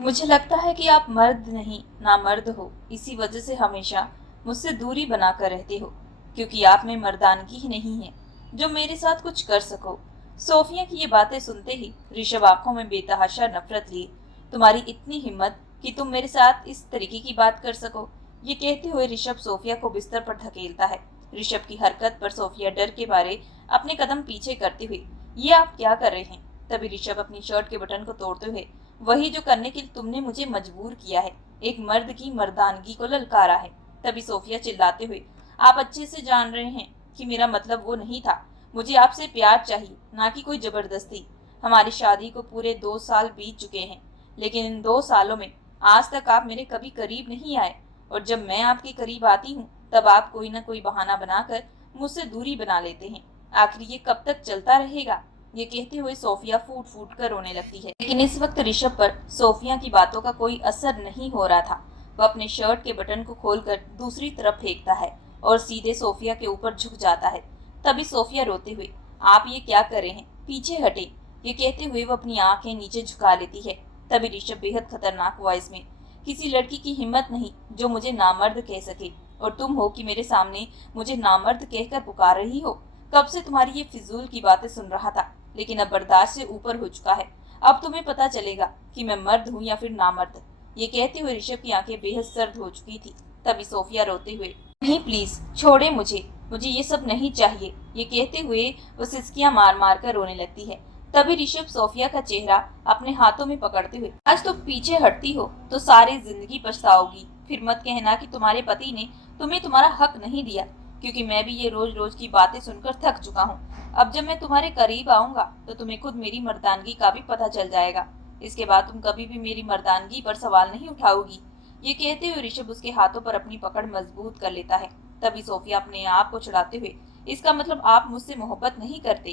मुझे लगता है कि आप मर्द नहीं नामर्द हो, इसी वजह से हमेशा मुझसे दूरी बनाकर रहते हो, क्योंकि आप में मर्दानगी ही नहीं है जो मेरे साथ कुछ कर सको। सोफिया की ये बातें सुनते ही ऋषभ आंखों में बेतहाशा नफरत लिए। तुम्हारी इतनी हिम्मत कि तुम मेरे साथ इस तरीके की बात कर सको। ये कहते हुए ऋषभ सोफिया को बिस्तर पर धकेलता है। ऋषभ की हरकत पर सोफिया डर के मारे अपने कदम पीछे करते हुए, ये आप क्या कर रहे हैं? तभी ऋषभ अपनी शर्ट के बटन को तोड़ते हुए, वही जो करने के लिए तुमने मुझे मजबूर किया है, एक मर्द की मर्दानगी को ललकारा है। तभी सोफिया चिल्लाते हुए, आप अच्छे से जान रहे हैं कि मेरा मतलब वो नहीं था। मुझे आपसे प्यार चाहिए, ना कि कोई जबरदस्ती। हमारी शादी को पूरे 2 साल बीत चुके हैं, लेकिन इन 2 सालों में आज तक आप मेरे कभी करीब नहीं आए, और जब मैं आपके करीब आती हूँ तब आप कोई ना कोई बहाना बनाकर मुझसे दूरी बना लेते हैं। आखिर ये कब तक चलता रहेगा? ये कहते हुए सोफिया फूट फूट कर रोने लगती है। लेकिन इस वक्त ऋषभ पर सोफिया की बातों का कोई असर नहीं हो रहा था। वह अपने शर्ट के बटन को खोलकर दूसरी तरफ फेंकता है और सीधे सोफिया के ऊपर झुक जाता है। तभी सोफिया रोते हुए, आप ये क्या कर रहे हैं, पीछे हटे। ये कहते हुए वो अपनी आंखें नीचे झुका लेती है। तभी ऋषभ बेहद खतरनाक वॉइस में, किसी लड़की की हिम्मत नहीं जो मुझे नामर्द कह सके, और तुम हो कि मेरे सामने मुझे नामर्द कहकर पुकार रही हो। कब से तुम्हारी ये फिजूल की बातें सुन रहा था, लेकिन अब बर्दाश्त से ऊपर हो चुका है। अब तुम्हें पता चलेगा कि मैं मर्द हूँ या फिर नामर्द। ये कहते हुए ऋषभ की आंखें बेहद सर्द हो चुकी थी। तभी सोफिया रोते हुए, नहीं प्लीज छोड़े मुझे, मुझे ये सब नहीं चाहिए। ये कहते हुए वो सिसकियां मार मार कर रोने लगती है। तभी ऋषभ सोफिया का चेहरा अपने हाथों में पकड़ते हुए, आज तुम पीछे हटती हो तो सारी जिंदगी पछताओगी। फिर मत कहना कि तुम्हारे पति ने तुम्हें तुम्हारा हक नहीं दिया, क्योंकि मैं भी ये रोज रोज की बातें सुनकर थक चुका हूँ। अब जब मैं तुम्हारे करीब आऊंगा तो तुम्हें खुद मेरी मर्दानगी का भी पता चल जाएगा। इसके बाद तुम कभी भी मेरी मर्दानगी पर सवाल नहीं उठाओगी। ये कहते हुए ऋषभ उसके हाथों पर अपनी पकड़ मजबूत कर लेता है। तभी सोफिया अपने आप को छुड़ाते हुए, इसका मतलब आप मुझसे मोहब्बत नहीं करते,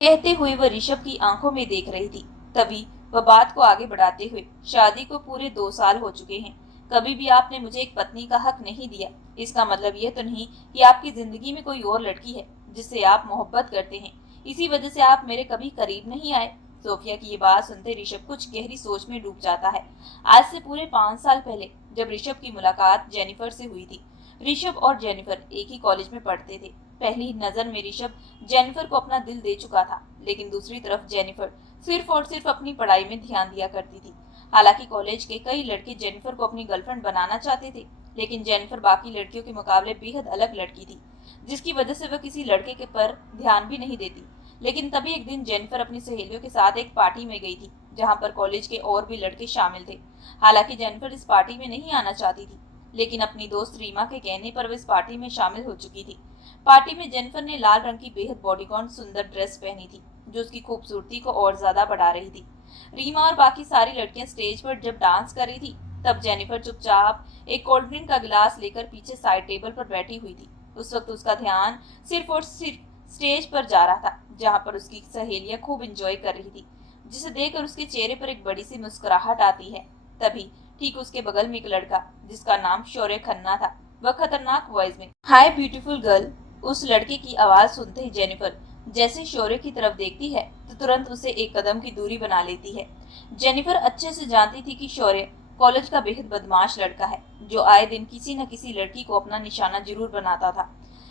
कहते हुए वह ऋषभ की आंखों में देख रही थी। तभी वह बात को आगे बढ़ाते हुए, शादी को पूरे 2 साल हो चुके हैं, कभी भी आपने मुझे एक पत्नी का हक नहीं दिया। इसका मतलब यह तो नहीं कि आपकी जिंदगी में कोई और लड़की है जिससे आप मोहब्बत करते हैं, इसी वजह से आप मेरे कभी करीब नहीं आए। सोफिया की ये बात सुनते ऋषभ कुछ गहरी सोच में डूब जाता है। आज से पूरे 5 साल पहले जब ऋषभ की मुलाकात जेनिफर से हुई थी, ऋषभ और जेनिफर एक ही कॉलेज में पढ़ते थे। पहली नजर में ऋषभ जेनिफर को अपना दिल दे चुका था, लेकिन दूसरी तरफ जेनिफर सिर्फ और सिर्फ अपनी पढ़ाई में ध्यान दिया करती थी। हालांकि कॉलेज के कई लड़के जेनिफर को अपनी गर्लफ्रेंड बनाना चाहते थे, लेकिन जेनिफर बाकी लड़कियों के मुकाबले बेहद अलग लड़की थी, जिसकी वजह से वह किसी लड़के के पर ध्यान भी नहीं देती। लेकिन तभी एक दिन जेनिफर अपनी सहेलियों के साथ एक पार्टी में गई थी, जहां पर कॉलेज के और भी लड़के शामिल थे। हालांकि जेनिफर इस पार्टी में नहीं आना चाहती थी, लेकिन अपनी दोस्त रीमा के कहने पर वह इस पार्टी में शामिल हो चुकी थी। पार्टी में जेनिफर ने लाल रंग की बेहद बॉडीकॉन सुंदर ड्रेस पहनी थी, जो उसकी खूबसूरती को और ज्यादा बढ़ा रही थी। रीमा और बाकी सारी लड़कियां स्टेज पर जब डांस कर रही थी, तब जेनिफर चुपचाप एक कोल्ड ड्रिंक का गिलास लेकर पीछे साइड टेबल पर बैठी हुई थी। उस वक्त उसका ध्यान सिर्फ और सिर्फ स्टेज पर जा रहा था, जहां पर उसकी सहेलियां खूब एंजॉय कर रही थी, जिसे देखकर उसके चेहरे पर एक बड़ी सी मुस्कुराहट आती है। तभी ठीक उसके बगल में एक लड़का, जिसका नाम शौर्य खन्ना था, वह खतरनाक वॉइस में, हाय ब्यूटीफुल गर्ल। उस लड़के की आवाज सुनते ही जेनिफर जैसे शौर्य की तरफ देखती है तो तुरंत उसे एक कदम की दूरी बना लेती है। जेनिफर अच्छे से जानती थी कि शौर्य कॉलेज का बेहद बदमाश लड़का है, जो आए दिन किसी न किसी लड़की को अपना निशाना जरूर बनाता था।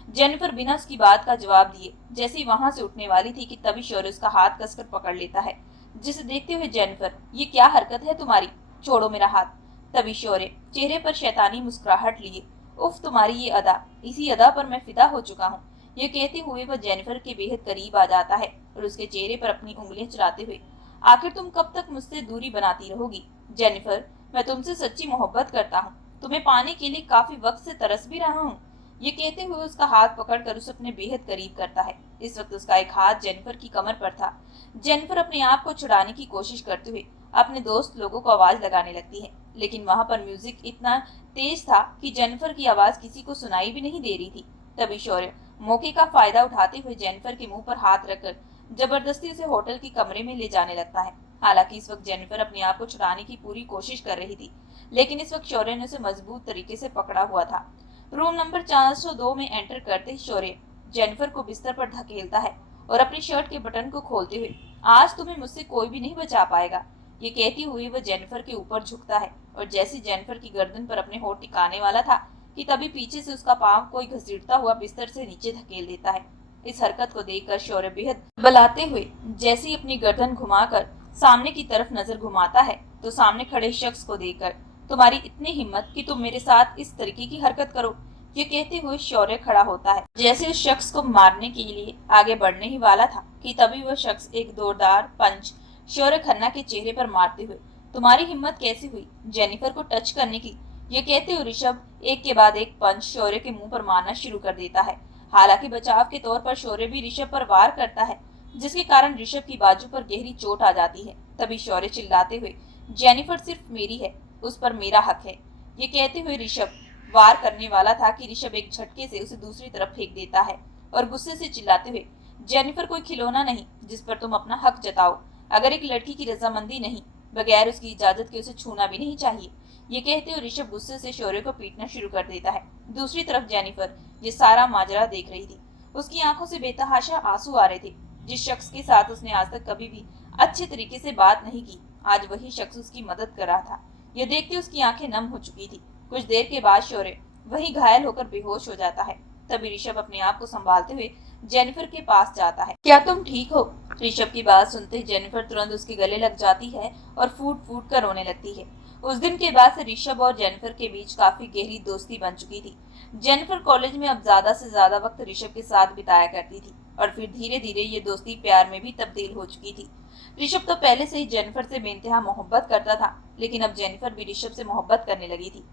जेनिफर बिना उसकी बात का जवाब दिए जैसे ही वहां से उठने वाली थी कि तभी शौर्य उसका हाथ कसकर पकड़ लेता है, जिसे देखते हुए जेनिफर, ये क्या हरकत है तुम्हारी, छोड़ो मेरा हाथ। तभी शौर्य चेहरे पर शैतानी मुस्कुराहट लिए, उफ तुम्हारी ये अदा, इसी अदा पर मैं फिदा हो चुका हूँ। ये कहते हुए वह जेनिफर के बेहद करीब आ जाता है और उसके चेहरे पर अपनी उंगलियां चलाते हुए, आखिर तुम कब तक मुझसे दूरी बनाती रहोगी? जेनिफर, मैं तुमसे सच्ची मोहब्बत करता हूँ, तुम्हें पाने के लिए काफी वक्त से तरस भी रहा हूँ। ये कहते हुए उसका हाथ पकड़कर उसे अपने बेहद करीब करता है। इस वक्त उसका एक हाथ जेनिफर की कमर पर था। जेनिफर अपने आप को छुड़ाने की कोशिश करते हुए अपने दोस्त लोगों को आवाज लगाने लगती है, लेकिन वहां पर म्यूजिक इतना तेज था कि जेनिफर की आवाज किसी को सुनाई भी नहीं दे रही थी। तभी शौर्य मौके का फायदा उठाते हुए जेनिफर के मुंह पर हाथ रखकर जबरदस्ती उसे होटल के कमरे में ले जाने लगता है। हालांकि इस वक्त जेनिफर अपने आप को छुड़ाने की पूरी कोशिश कर रही थी, लेकिन इस वक्त शौर्य ने उसे मजबूत तरीके से पकड़ा हुआ था। रूम नंबर 402 में एंटर करते ही शौर्य जेनिफर को बिस्तर पर धकेलता है और अपनी शर्ट के बटन को खोलते हुए, आज तुम्हें मुझसे कोई भी नहीं बचा पाएगा। ये कहती हुई वह जेनिफर के ऊपर झुकता है और जैसे जेनिफर की गर्दन पर अपने होठ टिकाने वाला था कि तभी पीछे से उसका पांव कोई घसीटता हुआ बिस्तर से नीचे धकेल देता है। इस हरकत को देखकर शौर्य बेहद बलाते हुए जैसे ही अपनी गर्दन घुमाकर सामने की तरफ नजर घुमाता है तो सामने खड़े शख्स को देखकर, तुम्हारी इतनी हिम्मत कि तुम मेरे साथ इस तरीके की हरकत करो, ये कहते हुए शौर्य खड़ा होता है। जैसे उस शख्स को मारने के लिए आगे बढ़ने ही वाला था कि तभी वह शख्स एक जोरदार पंच शौर्य खन्ना के चेहरे पर मारते हुए, तुम्हारी हिम्मत कैसी हुई जेनिफर को टच करने की, ये कहते हुए ऋषभ एक के बाद एक पंच शौर्य के मुंह पर मारना शुरू कर देता है। हालांकि बचाव के तौर पर शौर्य भी ऋषभ पर वार करता है, जिसके कारण ऋषभ की बाजू पर गहरी चोट आ जाती है। तभी शौर्य चिल्लाते हुए, जेनिफर सिर्फ मेरी है, उस पर मेरा हक है, ये कहते हुए ऋषभ वार करने वाला था कि ऋषभ एक झटके से उसे दूसरी तरफ फेंक देता है और गुस्से से चिल्लाते हुए, जेनिफर कोई खिलौना नहीं जिस पर तुम अपना हक जताओ। अगर एक लड़की की रजामंदी नहीं, बगैर उसकी इजाजत के उसे छूना भी नहीं चाहिए, ये कहते हुए ऋषभ गुस्से से शौर्य को पीटना शुरू कर देता है। दूसरी तरफ जेनिफर ये सारा माजरा देख रही थी। उसकी आंखों से बेतहाशा आंसू आ रहे थे। जिस शख्स के साथ उसने आज तक कभी भी अच्छे तरीके से बात नहीं की, आज वही शख्स उसकी मदद कर रहा था। यह देखते उसकी आंखें नम हो चुकी थी। कुछ देर के बाद शौर्य वही घायल होकर बेहोश हो जाता है। तभी ऋषभ अपने आप को संभालते हुए जेनिफर के पास जाता है। क्या तुम ठीक हो? ऋषभ की बात सुनते ही जेनिफर तुरंत उसके गले लग जाती है और फूट फूट कर रोने लगती है। उस दिन के बाद से ऋषभ और जेनिफर के बीच काफी गहरी दोस्ती बन चुकी थी। जेनिफर कॉलेज में अब ज्यादा से ज्यादा वक्त ऋषभ के साथ बिताया करती थी और फिर धीरे धीरे ये दोस्ती प्यार में भी तब्दील हो चुकी थी। ऋषभ तो पहले से ही जेनिफर से बेइंतहा मोहब्बत करता था, लेकिन अब जेनिफर भी ऋषभ से मोहब्बत करने लगी थी।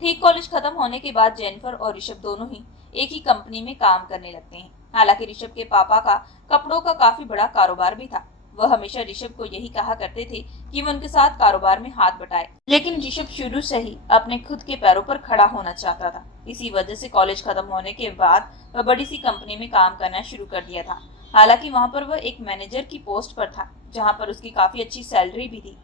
ठीक कॉलेज खत्म होने के बाद जेनिफर और ऋषभ दोनों ही एक ही कंपनी में काम करने लगते हैं। हालांकि ऋषभ के पापा का कपड़ों का काफी बड़ा कारोबार भी था। वह हमेशा ऋषभ को यही कहा करते थे कि वह उनके साथ कारोबार में हाथ बटाए, लेकिन ऋषभ शुरू से ही अपने खुद के पैरों पर खड़ा होना चाहता था। इसी वजह से कॉलेज खत्म होने के बाद वह बड़ी सी कंपनी में काम करना शुरू कर दिया था। हालांकि वहां पर वह एक मैनेजर की पोस्ट पर था, जहां पर उसकी काफी अच्छी सैलरी भी थी।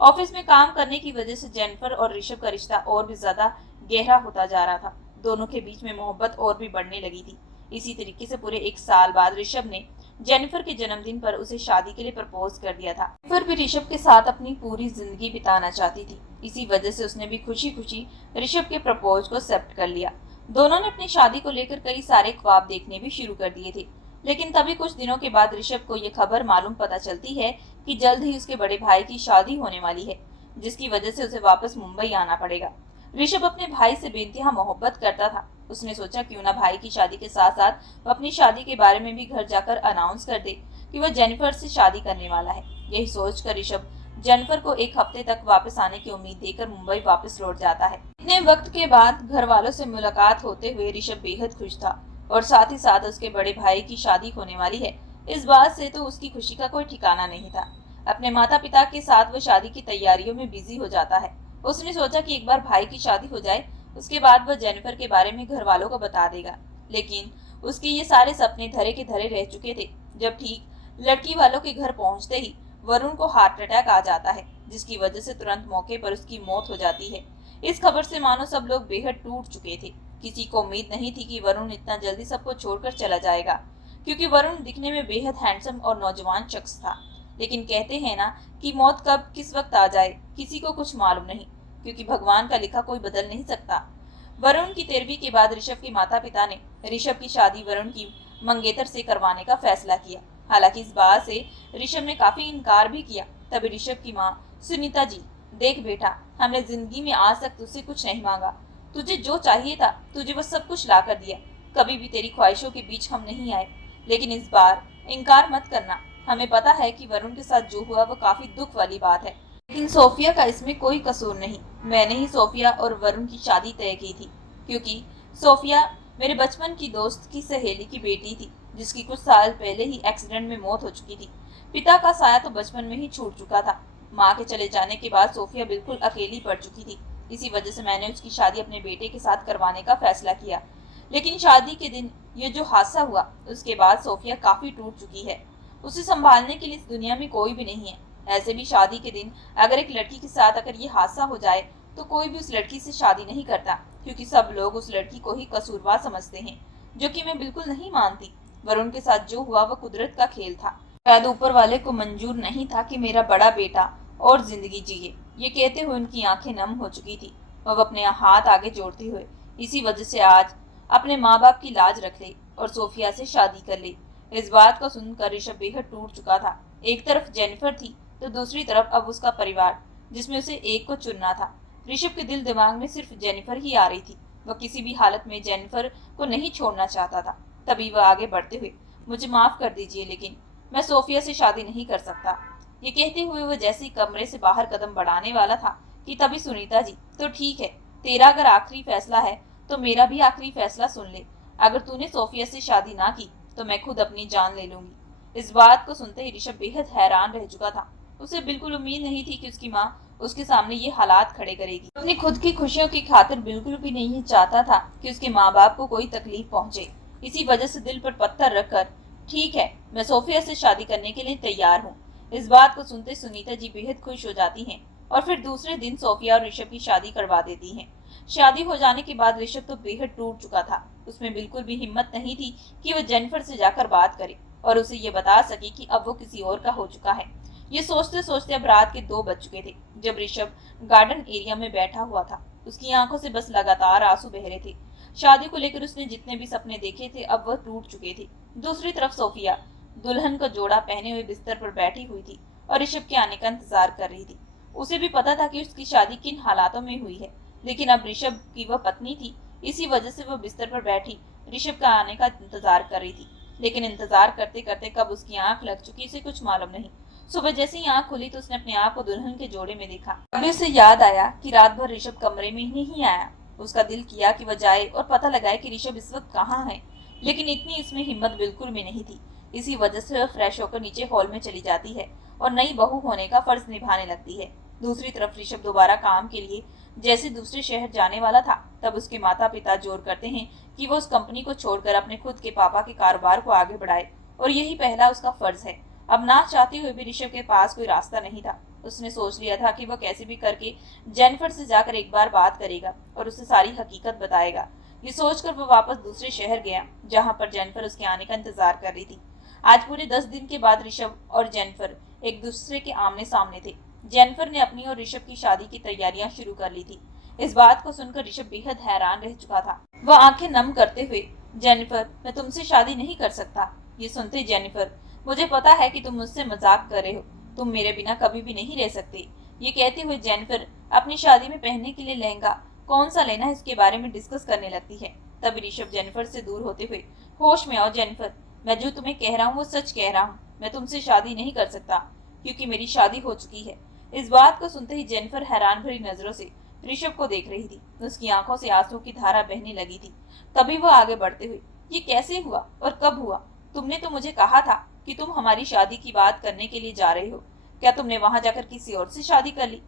ऑफिस में काम करने की वजह से जेनिफर और ऋषभ का रिश्ता और भी ज्यादा गहरा होता जा रहा था। दोनों के बीच में मोहब्बत और भी बढ़ने लगी थी। इसी तरीके से पूरे 1 साल बाद ऋषभ ने जेनिफर के जन्मदिन पर उसे शादी के लिए प्रपोज कर दिया था। जेनिफर भी ऋषभ के साथ अपनी पूरी जिंदगी बिताना चाहती थी। इसी वजह से उसने भी खुशी खुशी ऋषभ के प्रपोज को एक्सेप्ट कर लिया। दोनों ने अपनी शादी को लेकर कई सारे ख्वाब देखने भी शुरू कर दिए थे। लेकिन तभी कुछ दिनों के बाद ऋषभ को ये खबर मालूम पता चलती है कि जल्द ही उसके बड़े भाई की शादी होने वाली है, जिसकी वजह से उसे वापस मुंबई आना पड़ेगा। ऋषभ अपने भाई से बेइंतहा मोहब्बत करता था। उसने सोचा क्यों ना भाई की शादी के साथ साथ वो अपनी शादी के बारे में भी घर जाकर अनाउंस कर दे कि वह जेनिफर से शादी करने वाला है। यही सोचकर ऋषभ जेनिफर को 1 हफ्ते तक वापस आने की उम्मीद देकर मुंबई वापस लौट जाता है। इतने वक्त के बाद घर वालों से मुलाकात होते हुए ऋषभ बेहद खुश था और साथ ही साथ उसके बड़े भाई की शादी होने वाली है, इस बात से तो उसकी खुशी का कोई ठिकाना नहीं था। अपने माता पिता के साथ वह शादी की तैयारियों में बिजी हो जाता है। उसने सोचा कि एक बार भाई की शादी हो जाए, उसके बाद वह जेनिफर के बारे में घर वालों को बता देगा। लेकिन उसके ये सारे सपने धरे के धरे रह चुके थे। जब ठीक लड़की वालों के घर पहुंचते ही वरुण को हार्ट अटैक आ जाता है, जिसकी वजह से तुरंत मौके पर उसकी मौत हो जाती है। इस खबर से मानो सब लोग बेहद टूट चुके थे। किसी को उम्मीद नहीं थी कि वरुण इतना जल्दी सबको छोड़कर चला जाएगा, क्योंकि वरुण दिखने में बेहद हैंडसम और नौजवान शख्स था। लेकिन कहते हैं ना कि मौत कब किस वक्त आ जाए किसी को कुछ मालूम नहीं, क्योंकि भगवान का लिखा कोई बदल नहीं सकता। वरुण की 13वीं के बाद ऋषभ के माता पिता ने ऋषभ की शादी वरुण की मंगेतर से करवाने का फैसला किया। हालांकि इस बात से ऋषभ ने काफी इनकार भी किया। तभी ऋषभ की माँ सुनीता जी, देख बेटा, हमने जिंदगी में आज तक तुझसे कुछ नहीं मांगा, तुझे जो चाहिए था तुझे वो सब कुछ ला कर दिया। कभी भी तेरी ख्वाहिशों के बीच हम नहीं आए, लेकिन इस बार इनकार मत करना। हमें पता है कि वरुण के साथ जो हुआ वो काफी दुख वाली बात है, लेकिन सोफिया का इसमें कोई कसूर नहीं। मैंने ही सोफिया और वरुण की शादी तय की थी, क्योंकि सोफिया मेरे बचपन की दोस्त की सहेली की बेटी थी, जिसकी कुछ साल पहले ही एक्सीडेंट में मौत हो चुकी थी। पिता का साया तो बचपन में ही छूट चुका था। माँ के चले जाने के बाद सोफिया बिल्कुल अकेली पड़ चुकी थी। इसी वजह से मैंने उसकी शादी अपने बेटे के साथ करवाने का फैसला किया। लेकिन शादी के दिन ये जो हादसा हुआ, उसके बाद सोफिया काफी टूट चुकी है। उसे संभालने के लिए इस दुनिया में कोई भी नहीं है। ऐसे भी शादी के दिन अगर एक लड़की के साथ अगर ये हादसा हो जाए तो कोई भी उस लड़की से शादी नहीं करता, क्योंकि सब लोग उस लड़की को ही कसूरवार समझते हैं, जो कि मैं बिल्कुल नहीं मानती। वरुण के साथ जो हुआ वह कुदरत का खेल था। शायद ऊपर वाले को मंजूर नहीं था कि मेरा बड़ा बेटा और जिंदगी जिए। ये कहते हुए उनकी आंखें नम हो चुकी थी। वह अपने हाथ आगे जोड़ते हुए इसी वजह से आज अपने माँ बाप की लाज रख ले और सोफिया से शादी कर ले। इस बात को सुनकर ऋषभ बेहद टूट चुका था। एक तरफ जेनिफर थी तो दूसरी तरफ अब उसका परिवार, जिसमें उसे एक को चुनना था। ऋषभ के दिल दिमाग में सिर्फ जेनिफर ही आ रही थी। वह किसी भी हालत में जेनिफर को नहीं छोड़ना चाहता था। तभी वह आगे बढ़ते हुए, मुझे माफ कर दीजिए लेकिन मैं सोफिया से शादी नहीं कर सकता। ये कहते हुए वह जैसे ही कमरे से बाहर कदम बढ़ाने वाला था कि तभी सुनीता जी, तो ठीक है, तेरा अगर आखिरी फैसला है तो मेरा भी आखिरी फैसला सुन ले। अगर तूने सोफिया से शादी ना की तो मैं खुद अपनी जान ले लूंगी। इस बात को सुनते ही ऋषभ बेहद हैरान रह चुका था। उसे बिल्कुल उम्मीद नहीं थी कि उसकी माँ उसके सामने ये हालात खड़े करेगी। अपनी खुद की खुशियों की खातिर बिल्कुल भी नहीं चाहता था कि उसके माँ बाप को कोई तकलीफ पहुंचे। इसी वजह से दिल पर पत्थर रखकर, ठीक है, मैं सोफिया से शादी करने के लिए तैयार हूँ। इस बात को सुनते सुनीता जी बेहद खुश हो जाती हैं और फिर दूसरे दिन सोफिया और ऋषभ की शादी करवा देती हैं। शादी हो जाने के बाद ऋषभ तो बेहद टूट चुका था। उसमें बिल्कुल भी हिम्मत नहीं थी कि वह जेनिफर से जाकर बात करे और उसे ये बता सके कि अब वो किसी और का हो चुका है। ये सोचते सोचते अब रात के 2 बज चुके थे जब ऋषभ गार्डन एरिया में बैठा हुआ था। उसकी आंखों से बस लगातार आंसू बह रहे थे। शादी को लेकर उसने जितने भी सपने देखे थे अब वह टूट चुके थे। दूसरी तरफ सोफिया दुल्हन का जोड़ा पहने हुए बिस्तर पर बैठी हुई थी और ऋषभ के आने का इंतजार कर रही थी। उसे भी पता था कि उसकी शादी किन हालातों में हुई है, लेकिन अब ऋषभ की वह पत्नी थी। इसी वजह से वह बिस्तर पर बैठी ऋषभ का आने का इंतजार कर रही थी। लेकिन इंतजार करते करते कब उसकी आंख लग चुकी उसे कुछ मालूम नहीं। सुबह जैसे ही आंख खुली तो उसने अपने आप को दुल्हन के जोड़े में देखा। अभी उसे याद आया कि रात भर ऋषभ कमरे में ही नहीं आया। उसका दिल किया कि वह जाए और पता लगाए कि ऋषभ इस वक्त कहाँ है, लेकिन इतनी इसमें हिम्मत बिल्कुल भी नहीं थी। इसी वजह से वह फ्रेश होकर नीचे हॉल में चली जाती है और नई बहू होने का फर्ज निभाने लगती है। दूसरी तरफ ऋषभ दोबारा काम के लिए जैसे दूसरे शहर जाने वाला था तब उसके माता पिता जोर करते हैं कि वो उस कंपनी को छोड़कर अपने खुद के पापा के कारोबार को आगे बढ़ाए और यही पहला उसका फर्ज है। अब ना चाहते हुए भी ऋषभ के पास कोई रास्ता नहीं था। उसने सोच लिया था कि वह कैसे भी करके जेनिफर से जाकर एक बार बात करेगा और उसे सारी हकीकत बताएगा। ये सोचकर वह वापस दूसरे शहर गया जहाँ पर जेनिफर उसके आने का इंतजार कर रही थी। आज पूरे 10 दिन के बाद ऋषभ और जेनिफर एक दूसरे के आमने सामने थे। जेनिफर ने अपनी और ऋषभ की शादी की तैयारियां शुरू कर ली थी। इस बात को सुनकर ऋषभ बेहद हैरान रह चुका था। वह आंखें नम करते हुए, जेनिफर, मैं तुमसे शादी नहीं कर सकता। ये सुनते जेनिफर, मुझे पता है कि तुम मुझसे मजाक कर रहे हो, तुम मेरे बिना कभी भी नहीं रह सकते। ये कहते हुए जेनिफर अपनी शादी में पहनने के लिए लहंगा कौन सा लेना है इसके बारे में डिस्कस करने लगती है। तभी ऋषभ जेनिफर से दूर होते हुए, होश में आओ जेनिफर, मैं जो तुम्हें कह रहा हूँ वो सच कह रहा हूँ। मैं तुमसे शादी नहीं कर सकता क्योंकि मेरी शादी हो चुकी है। इस बात को सुनते ही जेनिफर हैरान भरी नजरों से ऋषभ को देख रही थी। उसकी आंखों से आंसू की धारा बहने लगी थी। तभी वह आगे बढ़ते हुए, ये कैसे हुआ और कब हुआ? तुमने तो मुझे कहा था कि तुम हमारी शादी की बात करने के लिए जा रहे हो। क्या तुमने वहां जाकर किसी और से शादी कर ली?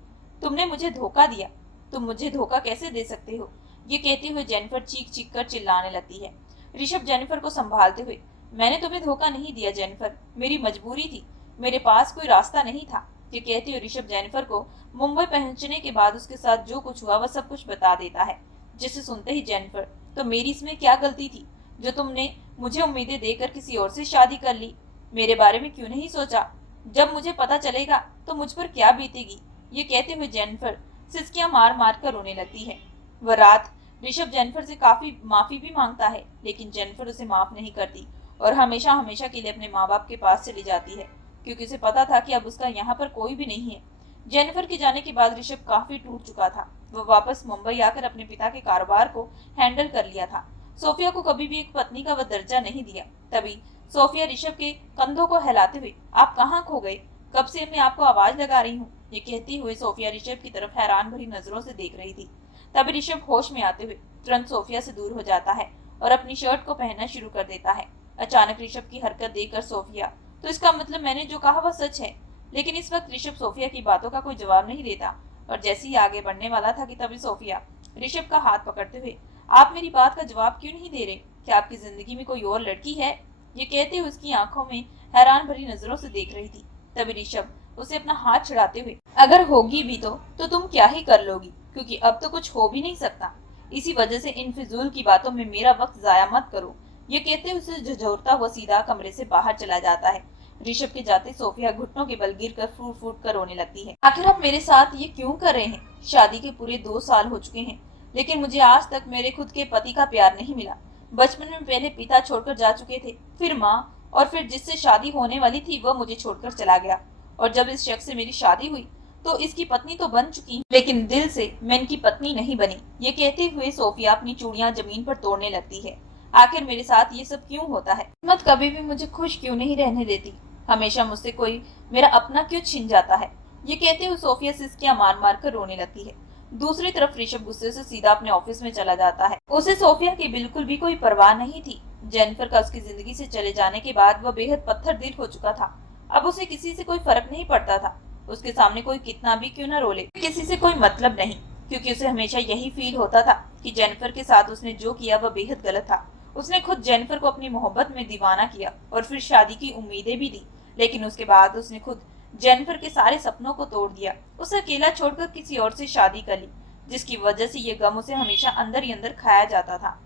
तुमने मुझे धोखा दिया। तुम मुझे धोखा कैसे दे सकते हो? ये कहते हुए जेनिफर चीख चीख कर चिल्लाने लगती है। ऋषभ जेनिफर को संभालते हुए, मैंने तुम्हें धोखा नहीं दिया जेनिफर, मेरी मजबूरी थी, मेरे पास कोई रास्ता नहीं था। ये कहते हुए ऋषभ जेनिफर को मुंबई पहुंचने के बाद उसके साथ जो कुछ हुआ वह सब कुछ बता देता है। जिसे सुनते ही जेनिफर, तो मेरी इसमें क्या गलती थी जो तुमने मुझे उम्मीदें देकर किसी और से शादी कर ली? मेरे बारे में क्यों नहीं सोचा? जब मुझे पता चलेगा तो मुझ पर क्या बीतेगी? ये कहते हुए जेनिफर सिसकियां मार मार कर रोने लगती है। वह रात ऋषभ जेनिफर से काफी माफी भी मांगता है, लेकिन जेनिफर उसे माफ नहीं करती और हमेशा हमेशा के लिए अपने माँ बाप के पास चली जाती है, क्योंकि उसे पता था कि अब उसका यहाँ पर कोई भी नहीं है। जेनिफर के जाने के बाद ऋषभ काफी टूट चुका था। वह वापस मुंबई आकर अपने पिता के कारोबार को हैंडल कर लिया था। सोफिया को कभी भी एक पत्नी का वह दर्जा नहीं दिया। तभी सोफिया ऋषभ के कंधों को हिलाते हुए, आप कहाँ खो गए? कब से मैं आपको आवाज लगा रही हूँ। ये कहती हुए सोफिया ऋषभ की तरफ हैरान भरी नजरों से देख रही थी। तभी ऋषभ होश में आते हुए तुरंत सोफिया से दूर हो जाता है और अपनी शर्ट को पहनना शुरू कर देता है। अचानक ऋषभ की हरकत देखकर सोफिया, तो इसका मतलब मैंने जो कहा वह सच है। लेकिन इस वक्त ऋषभ सोफिया की बातों का कोई जवाब नहीं देता और जैसे ही आगे बढ़ने वाला था कि तभी सोफिया ऋषभ का हाथ पकड़ते हुए, आप मेरी बात का जवाब क्यों नहीं दे रहे? क्या आपकी जिंदगी में कोई और लड़की है? ये कहते हुए उसकी आंखों में हैरान भरी नजरों से देख रही थी। तभी ऋषभ उसे अपना हाथ छुड़ाते हुए, अगर होगी भी तो तुम क्या ही कर लोगी, क्योंकि अब तो कुछ हो भी नहीं सकता। इसी वजह से इन फिजूल की बातों में मेरा वक्त जाया मत करो। ये कहते हुए उसे झंझोरता हुआ सीधा कमरे से बाहर चला जाता है। ऋषभ के जाते सोफिया घुटनों के बल गिर कर फूट फूट कर रोने लगती है। आखिर आप मेरे साथ ये क्यों कर रहे हैं? शादी के पूरे 2 साल हो चुके हैं, लेकिन मुझे आज तक मेरे खुद के पति का प्यार नहीं मिला। बचपन में पहले पिता छोड़कर जा चुके थे, फिर माँ, और फिर जिससे शादी होने वाली थी वह मुझे छोड़कर चला गया। और जब इस शख्स से मेरी शादी हुई तो इसकी पत्नी तो बन चुकी हूँ, लेकिन दिल से मैं इनकी पत्नी नहीं बनी। ये कहते हुए सोफिया अपनी चूड़ियां जमीन पर तोड़ने लगती है। आखिर मेरे साथ ये सब क्यों होता है? मत कभी भी मुझे खुश क्यों नहीं रहने देती? हमेशा मुझसे कोई मेरा अपना क्यों छिन जाता है? ये कहते हुए सोफिया सिसकियां मार मार कर रोने लगती है। दूसरी तरफ ऋषभ गुस्से से सीधा अपने ऑफिस में चला जाता है। उसे सोफिया की बिल्कुल भी कोई परवाह नहीं थी। जेनिफर का उसकी जिंदगी से चले जाने के बाद वह बेहद पत्थर दिल हो चुका था। अब उसे किसी से कोई फर्क नहीं पड़ता था। उसके सामने कोई कितना भी क्यों न रोले, किसी से कोई मतलब नहीं, क्योंकि उसे हमेशा यही फील होता था कि जेनिफर के साथ उसने जो किया वह बेहद गलत था। उसने खुद जेनिफर को अपनी मोहब्बत में दीवाना किया और फिर शादी की उम्मीदें भी दी, लेकिन उसके बाद उसने खुद जेनिफर के सारे सपनों को तोड़ दिया। उसे अकेला छोड़कर किसी और से शादी कर ली, जिसकी वजह से ये गम उसे हमेशा अंदर ही अंदर खाया जाता था।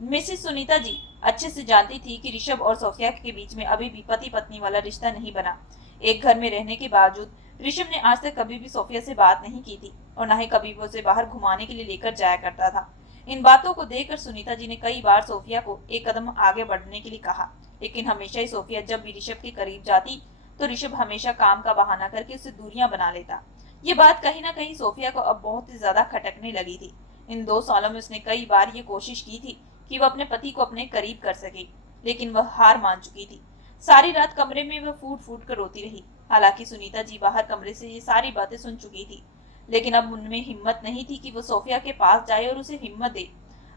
मिसेस सुनीता जी अच्छे से जानती थी कि ऋषभ और सोफिया के बीच में अभी भी पति पत्नी वाला रिश्ता नहीं बना। एक घर में रहने के बावजूद ऋषभ ने आज तक कभी भी सोफिया से बात नहीं की थी और न ही कभी वो उसे बाहर घुमाने के लिए लेकर जाया करता था। इन बातों को देखकर सुनीता जी ने कई बार सोफिया को एक कदम आगे बढ़ने के लिए कहा, लेकिन हमेशा ही सोफिया जब भी ऋषभ के करीब जाती तो ऋषभ हमेशा काम का बहाना करके उससे दूरियां बना लेता। ये बात कहीं ना कहीं सोफिया को अब बहुत ही ज्यादा खटकने लगी थी। इन 2 सालों में उसने कई बार ये कोशिश की थी कि वह अपने पति को अपने करीब कर सके, लेकिन वह हार मान चुकी थी। सारी रात कमरे में वह फूट फूट कर रोती रही। हालांकि सुनीता जी बाहर कमरे से ये सारी बातें सुन चुकी थी, लेकिन अब उनमें हिम्मत नहीं थी कि वो सोफिया के पास जाए और उसे हिम्मत दे।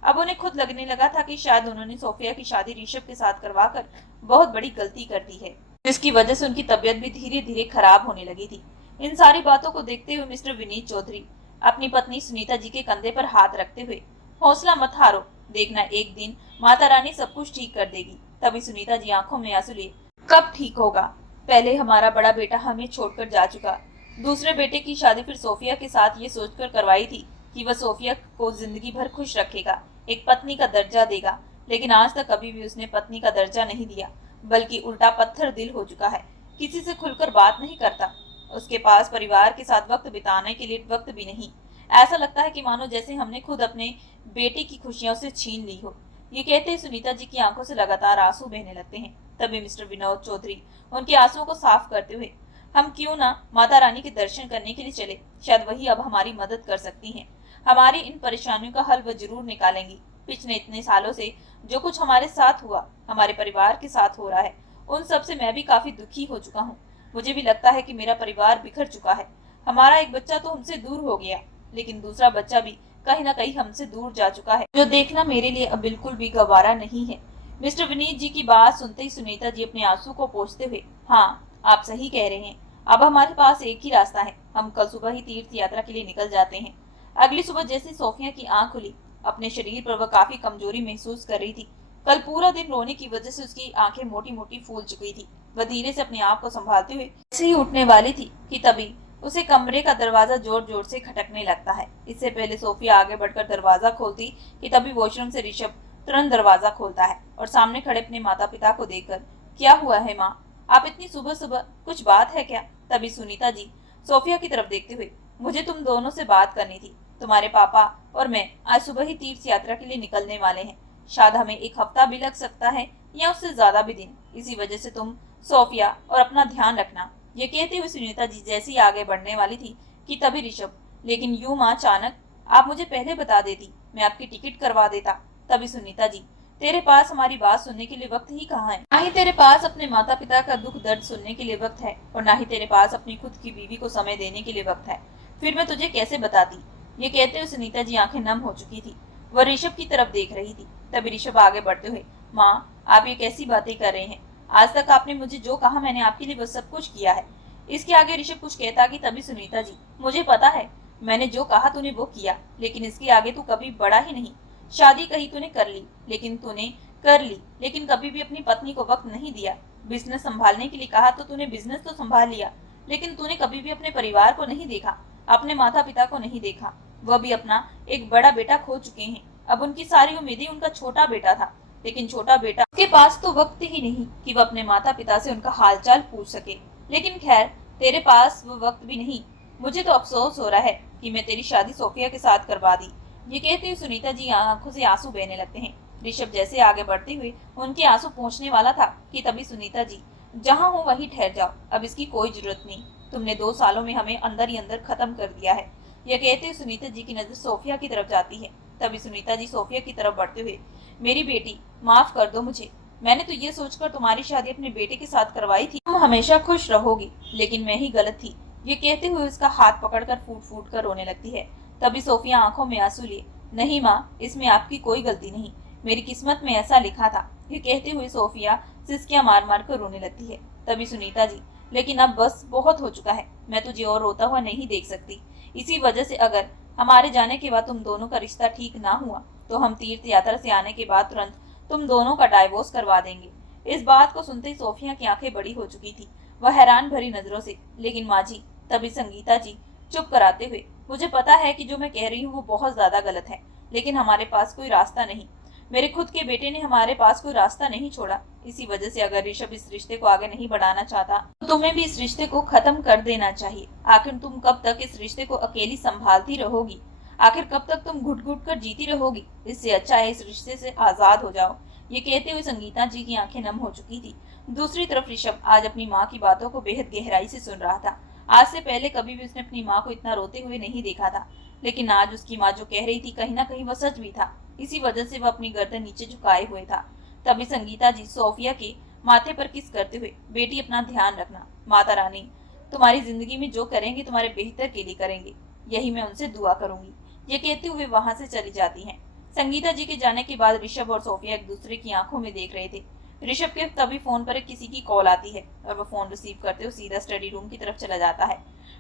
अब उन्हें खुद लगने लगा था कि शायद उन्होंने सोफिया की शादी ऋषभ के साथ करवाकर बहुत बड़ी गलती कर दी है, जिसकी वजह से उनकी तबीयत भी धीरे धीरे खराब होने लगी थी। इन सारी बातों को देखते हुए मिस्टर विनीत चौधरी अपनी पत्नी सुनीता जी के कंधे पर हाथ रखते हुए, हौसला मत हारो, देखना एक दिन माता रानी सब कुछ ठीक कर देगी। तभी सुनीता जी आंखों में आंसू लिए, कब ठीक होगा? पहले हमारा बड़ा बेटा हमें छोड़कर जा चुका, दूसरे बेटे की शादी फिर सोफिया के साथ ये सोचकर करवाई थी कि वह सोफिया को जिंदगी भर खुश रखेगा, एक पत्नी का दर्जा देगा, लेकिन आज तक कभी भी उसने पत्नी का दर्जा नहीं दिया, बल्कि उल्टा पत्थर दिल हो चुका है। किसी से खुलकर बात नहीं करता। उसके पास परिवार के साथ वक्त बिताने के लिए वक्त भी नहीं। ऐसा लगता है कि मानो जैसे हमने खुद अपने बेटे की खुशियों से छीन ली हो। ये कहते ही सुनीता जी की आंखों से लगातार आंसू बहने लगते हैं। तभी मिस्टर विनोद चौधरी उनके आंसुओं को साफ करते हुए, हम क्यों ना माता रानी के दर्शन करने के लिए चले, शायद वही अब हमारी मदद कर सकती हैं। हमारी इन परेशानियों का हल वह जरूर निकालेंगी। पिछले इतने सालों से जो कुछ हमारे साथ हुआ, हमारे परिवार के साथ हो रहा है, उन सब से मैं भी काफी दुखी हो चुका हूँ। मुझे भी लगता है कि मेरा परिवार बिखर चुका है। हमारा एक बच्चा तो हमसे दूर हो गया, लेकिन दूसरा बच्चा भी कहीं ना कहीं हमसे दूर जा चुका है, जो देखना मेरे लिए अब बिल्कुल भी गवारा नहीं है। मिस्टर विनीत जी की बात सुनते ही सुनीता जी अपने आंसू को पोंछते हुए, हाँ आप सही कह रहे हैं, अब हमारे पास एक ही रास्ता है, हम कल सुबह ही तीर्थ यात्रा के लिए निकल जाते हैं। अगली सुबह जैसे सोफिया की आंख खुली, अपने शरीर पर वह काफी कमजोरी महसूस कर रही थी। कल पूरा दिन रोने की वजह से उसकी आंखें मोटी मोटी फूल चुकी थी। वह धीरे से अपने आप को संभालते हुए ऐसे ही उठने वाली थी कि तभी उसे कमरे का दरवाजा जोर जोर से खटकने लगता है। इससे पहले सोफिया आगे बढ़कर दरवाजा खोलती कि तभी वॉशरूम से ऋषभ तुरंत दरवाजा खोलता है और सामने खड़े अपने माता पिता को देखकर, क्या हुआ है माँ, आप इतनी सुबह सुबह, कुछ बात है क्या? तभी सुनीता जी सोफिया की तरफ देखते हुए, मुझे तुम दोनों से बात करनी थी। तुम्हारे पापा और मैं आज सुबह ही तीर्थ यात्रा के लिए निकलने वाले हैं। शायद हमें 1 हफ्ता भी लग सकता है या उससे ज्यादा भी दिन। इसी वजह से तुम सोफिया और अपना ध्यान रखना। ये कहते हुए सुनीता जी जैसे ही आगे बढ़ने वाली थी कि तभी ऋषभ, लेकिन यूं माँ अचानक, आप मुझे पहले बता देती, मैं आपकी टिकट करवा देता। तभी सुनीता जी, तेरे पास हमारी बात सुनने के लिए वक्त ही कहाँ है? ना ही तेरे पास अपने माता पिता का दुख दर्द सुनने के लिए वक्त है और ना ही तेरे पास अपनी खुद की बीवी को समय देने के लिए वक्त है। फिर मैं तुझे कैसे बताती? ये कहते हुए सुनीता जी आंखें नम हो चुकी थी। वह ऋषभ की तरफ देख रही थी। तभी ऋषभ आगे बढ़ते हुए, माँ आप ये कैसी बातें कर रहे हैं? आज तक आपने मुझे जो कहा मैंने आपके लिए वो सब कुछ किया है। इसके आगे ऋषभ कुछ कहता कि तभी सुनीता जी, मुझे पता है मैंने जो कहा तूने वो किया, लेकिन इसके आगे तू कभी बढ़ा ही नहीं। शादी कही तूने कर ली, लेकिन कभी भी अपनी पत्नी को वक्त नहीं दिया। बिजनेस संभालने के लिए कहा तो तूने बिजनेस तो संभाल लिया, लेकिन तूने कभी भी अपने परिवार को नहीं देखा, अपने माता पिता को नहीं देखा। वह भी अपना एक बड़ा बेटा खो चुके हैं। अब उनकी सारी उम्मीदें उनका छोटा बेटा था। लेकिन छोटा बेटा, उसके पास तो वक्त ही नहीं कि वह अपने माता पिता से उनका हालचाल पूछ सके। लेकिन खैर, तेरे पास वो वक्त भी नहीं। मुझे तो अफसोस हो रहा है कि मैं तेरी शादी सोफिया के साथ करवा दी। ये कहते हुए सुनीता जी आंखों से आंसू बहने लगते हैं। ऋषभ जैसे आगे बढ़ते हुए उनके आंसू पहुंचने वाला था कि तभी सुनीता जी, जहां हो वहीं ठहर जाओ, अब इसकी कोई जरूरत नहीं। तुमने 2 सालों में हमें अंदर ही अंदर खत्म कर दिया है। यह कहते हुए सुनीता जी की नजर सोफिया की तरफ जाती है। तभी सुनीता जी सोफिया की तरफ बढ़ते हुए, मेरी बेटी, माफ कर दो मुझे। मैंने तो ये सोचकर तुम्हारी शादी अपने बेटे के साथ करवाई थी, तुम हमेशा खुश रहोगी, लेकिन मैं ही गलत थी। ये कहते हुए उसका हाथ पकड़कर फूट फूट कर रोने लगती है। तभी सोफिया आंखों में आंसू लिए, नहीं माँ, इसमें आपकी कोई गलती नहीं, मेरी किस्मत में ऐसा लिखा था। ये कहते हुए सोफिया सिसकियां मार मार कर रोने लगती है। तभी सुनीता जी, लेकिन अब बस बहुत हो चुका है, मैं तुझे और रोता हुआ नहीं देख सकती। इसी वजह से अगर हमारे जाने के बाद तुम दोनों का रिश्ता ठीक ना हुआ तो हम तीर्थ यात्रा से आने के बाद तुरंत तुम दोनों का डाइवोर्स करवा देंगे। इस बात को सुनते ही सोफिया की आंखें बड़ी हो चुकी थी, वह हैरान भरी नजरों से, लेकिन माँ जी। तभी संगीता जी चुप कराते हुए, मुझे पता है कि जो मैं कह रही हूँ वो बहुत ज्यादा गलत है, लेकिन हमारे पास कोई रास्ता नहीं। मेरे खुद के बेटे ने हमारे पास कोई रास्ता नहीं छोड़ा। इसी वजह से अगर ऋषभ इस रिश्ते को आगे नहीं बढ़ाना चाहता तो तुम्हें भी इस रिश्ते को खत्म कर देना चाहिए। आखिर तुम कब तक इस रिश्ते को अकेली संभालती रहोगी? आखिर कब तक तुम घुट घुट कर जीती रहोगी? इससे अच्छा है इस रिश्ते से आजाद हो जाओ। ये कहते हुए संगीता जी की आंखें नम हो चुकी थी। दूसरी तरफ ऋषभ आज अपनी माँ की बातों को बेहद गहराई से सुन रहा था। आज से पहले कभी भी उसने अपनी माँ को इतना रोते हुए नहीं देखा था, लेकिन आज उसकी माँ जो कह रही थी कहीं ना कहीं वह सच भी था। इसी वजह से वह अपनी गर्दन नीचे झुकाए हुए था। तभी संगीता जी सोफिया के माथे पर किस करते हुए, बेटी अपना ध्यान रखना, माता रानी तुम्हारी जिंदगी में जो करेंगे तुम्हारे बेहतर के लिए करेंगे, यही मैं उनसे दुआ करूंगी। ये कहते हुए वहां से चली जाती हैं। संगीता जी के जाने के बाद ऋषभ और सोफिया एक दूसरे की आंखों में देख रहे थे। ऋषभ के तभी फोन पर किसी की कॉल आती है और वह फोन रिसीव करते हुए सीधा स्टडी रूम की तरफ चला जाता है।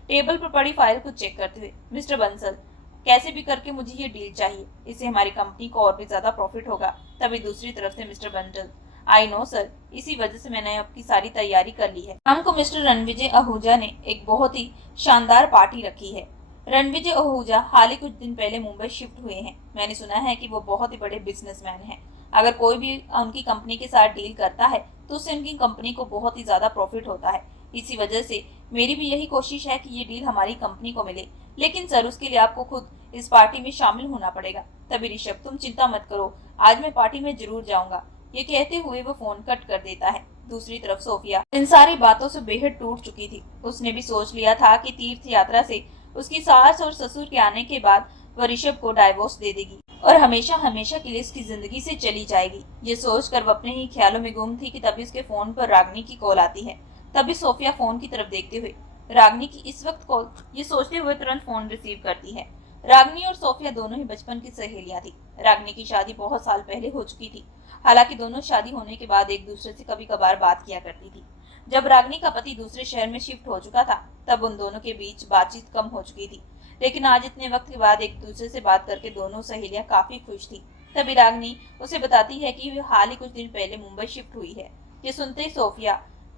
टेबल पर पड़ी फाइल को चेक करते हुए, मिस्टर बंसल, कैसे भी करके मुझे ये डील चाहिए, इससे हमारी कंपनी को और भी ज्यादा प्रॉफिट होगा। तभी दूसरी तरफ से mister Bansal, I know sir, इसी वजह से मैंने आपकी सारी तैयारी कर ली है। हमको मिस्टर रणविजय आहूजा ने एक बहुत ही शानदार पार्टी रखी है। रणविजय आहूजा हाल ही कुछ दिन पहले मुंबई शिफ्ट हुए हैं। मैंने सुना है कि वो बहुत ही बड़े बिजनेसमैन हैं। अगर कोई भी उनकी कंपनी के साथ डील करता है तो उससे उनकी कंपनी को बहुत ही ज्यादा प्रॉफिट होता है। इसी वजह से मेरी भी यही कोशिश है कि ये डील हमारी कंपनी को मिले, लेकिन सर उसके लिए आपको खुद इस पार्टी में शामिल होना पड़ेगा। तभी ऋषभ, तुम चिंता मत करो, आज मैं पार्टी में जरूर जाऊंगा। ये कहते हुए वो फोन कट कर देता है। दूसरी तरफ सोफिया इन सारी बातों से बेहद टूट चुकी थी। उसने भी सोच लिया था कि तीर्थ यात्रा से उसकी सास और ससुर के आने के बाद वह ऋषभ को डाइवोर्स दे देगी और हमेशा हमेशा के लिए उसकी जिंदगी से चली जाएगी। ये सोचकर वह अपने ही ख्यालों में गुम थी कि तभी उसके फोन पर रागनी की कॉल आती है। तभी सोफिया फोन की तरफ देखते हुए, रागनी की इस वक्त कॉल, ये सोचते हुए तुरंत फोन रिसीव करती है। रागनी और सोफिया दोनों ही बचपन की सहेलियां थी। रागनी की शादी बहुत साल पहले हो चुकी थी। हालांकि दोनों शादी होने के बाद एक दूसरे से कभी कभार बात किया करती थी। जब रागनी का पति दूसरे शहर में शिफ्ट हो चुका था तब उन दोनों के बीच बातचीत कम हो चुकी थी, लेकिन आज इतने वक्त के बाद एक दूसरे से बात करके दोनों सहेलियां काफी खुश थी। तभी रागनी उसे बताती है कि वह हाल ही कुछ दिन पहले मुंबई शिफ्ट हुई है। ये सुनते ही सोफिया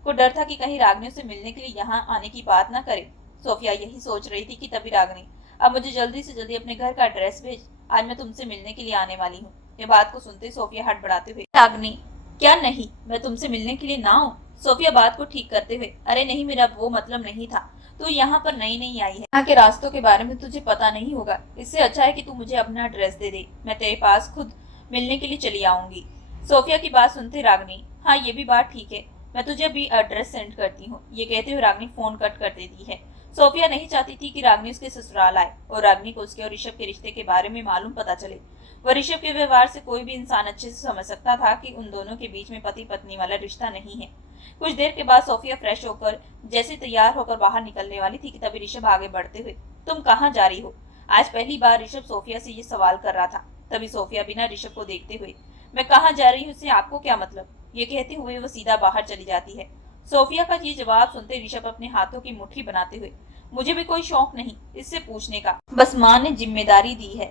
को डर था कि कहीं रागनी उसे मिलने के लिए यहाँ आने की बात ना करे। सोफिया यही सोच रही थी कि तभी रागनी, अब मुझे जल्दी से जल्दी अपने घर का एड्रेस भेज, आज मैं तुमसे मिलने के लिए आने वाली हूँ। ये बात को सुनते सोफिया हट बढ़ाते हुए, रागनी, क्या नहीं, मैं तुमसे मिलने के लिए ना हूँ? सोफिया बात को ठीक करते हुए, अरे नहीं, मेरा वो मतलब नहीं था। तू यहाँ पर नई नई आई है, यहाँ के रास्तों के बारे में तुझे पता नहीं होगा। इससे अच्छा है कि तू मुझे अपना एड्रेस दे दे, मैं तेरे पास खुद मिलने के लिए चली आऊंगी। सोफिया की बात सुनते रागनी, हाँ ये भी बात ठीक है, मैं तुझे अभी एड्रेस सेंड करती हूँ। ये कहते हुए रागनी फोन कट कर देती है। सोफिया नहीं चाहती थी कि रागनी उसके ससुराल आए और रागनी को उसके और ऋषभ के रिश्ते के बारे में मालूम पता चले। वह ऋषभ के व्यवहार से कोई भी इंसान अच्छे से समझ सकता था कि उन दोनों के बीच में पति पत्नी वाला रिश्ता नहीं है। कुछ देर के बाद सोफिया फ्रेश होकर जैसे तैयार होकर बाहर निकलने वाली थी कि तभी ऋषभ आगे बढ़ते हुए, तुम कहाँ जा रही हो? आज पहली बार ऋषभ सोफिया से ये सवाल कर रहा था। तभी सोफिया बिना ऋषभ को देखते हुए, मैं कहाँ जा रही हूँ इससे आपको क्या मतलब? ये कहते हुए वो सीधा बाहर चली जाती है। सोफिया का ये जवाब सुनते ऋषभ अपने हाथों की मुट्ठी बनाते हुए, मुझे भी कोई शौक नहीं इससे पूछने का, बस माँ ने जिम्मेदारी दी है,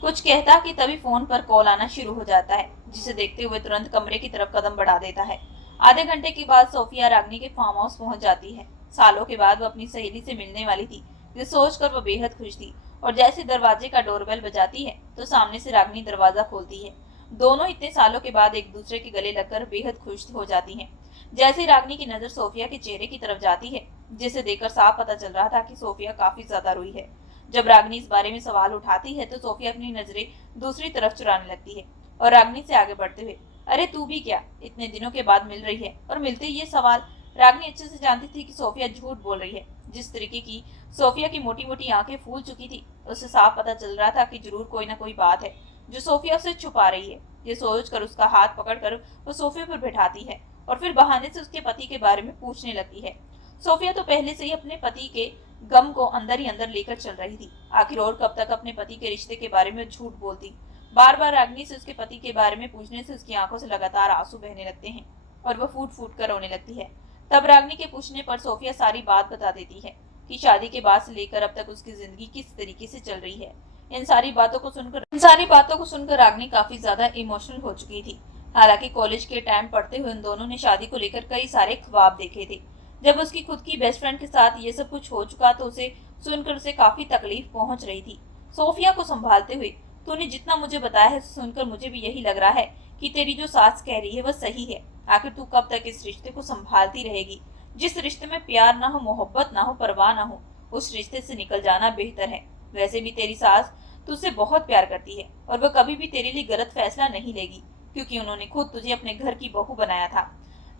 कुछ कहता कि तभी फोन पर कॉल आना शुरू हो जाता है, जिसे देखते हुए तुरंत कमरे की तरफ कदम बढ़ा देता है। आधे घंटे के बाद सोफिया रागनी के फार्म हाउस पहुंच जाती है। सालों के बाद वो अपनी सहेली से मिलने वाली थी, ये सोचकर वो बेहद खुश थी और जैसे दरवाजे का डोरबेल बजाती है तो सामने से रागनी दरवाजा खोलती है। दोनों इतने सालों के बाद एक दूसरे के गले लगकर बेहद खुश हो जाती हैं। जैसे ही रागनी की नजर सोफिया के चेहरे की तरफ जाती है, जिसे देखकर साफ पता चल रहा था कि सोफिया काफी ज्यादा रोई है। जब रागनी इस बारे में सवाल उठाती है तो सोफिया अपनी नजरें दूसरी तरफ चुराने लगती है और रागनी से आगे बढ़ते हुए, अरे तू भी क्या, इतने दिनों के बाद मिल रही है और मिलते ही ये सवाल। रागनी अच्छे से जानती थी कि सोफिया झूठ बोल रही है। जिस तरीके की सोफिया की मोटी मोटी आंखें फूल चुकी थी, उससे साफ पता चल रहा था कि जरूर कोई ना कोई बात है जो सोफिया उसे छुपा रही है। ये सोचकर उसका हाथ पकड़कर वो सोफे पर बैठाती है और फिर बहाने से उसके पति के बारे में पूछने लगती है। सोफिया तो पहले से ही अपने पति के गम को अंदर ही अंदर लेकर चल रही थी। आखिर और कब तक अपने पति के रिश्ते के बारे में झूठ बोलती। बार बार रागनी से उसके पति के बारे में पूछने से उसकी आंखों से लगातार आंसू बहने लगते हैं और वह फूट फूट कर रोने लगती है। तब रागनी के पूछने पर सोफिया सारी बात बता देती है कि शादी के बाद से लेकर अब तक उसकी जिंदगी किस तरीके से चल रही है। इन सारी बातों को सुनकर रागनी काफी ज्यादा इमोशनल हो चुकी थी। हालांकि कॉलेज के टाइम पढ़ते हुए उन दोनों ने शादी को लेकर कई सारे ख्वाब देखे थे। जब उसकी खुद की बेस्ट फ्रेंड के साथ ये सब कुछ हो चुका तो उसे सुनकर उसे काफी तकलीफ पहुंच रही थी। सोफिया को संभालते हुए, तूने जितना मुझे बताया है सुनकर मुझे भी यही लग रहा है कि तेरी जो सास कह रही है वह सही है। आखिर तू कब तक इस रिश्ते को संभालती रहेगी? जिस रिश्ते में प्यार ना हो, मोहब्बत ना हो, परवाह ना हो, उस रिश्ते से निकल जाना बेहतर है। वैसे भी तेरी सास तुझसे बहुत प्यार करती है और वह कभी भी तेरे लिए गलत फैसला नहीं लेगी, क्योंकि उन्होंने खुद तुझे अपने घर की बहू बनाया था।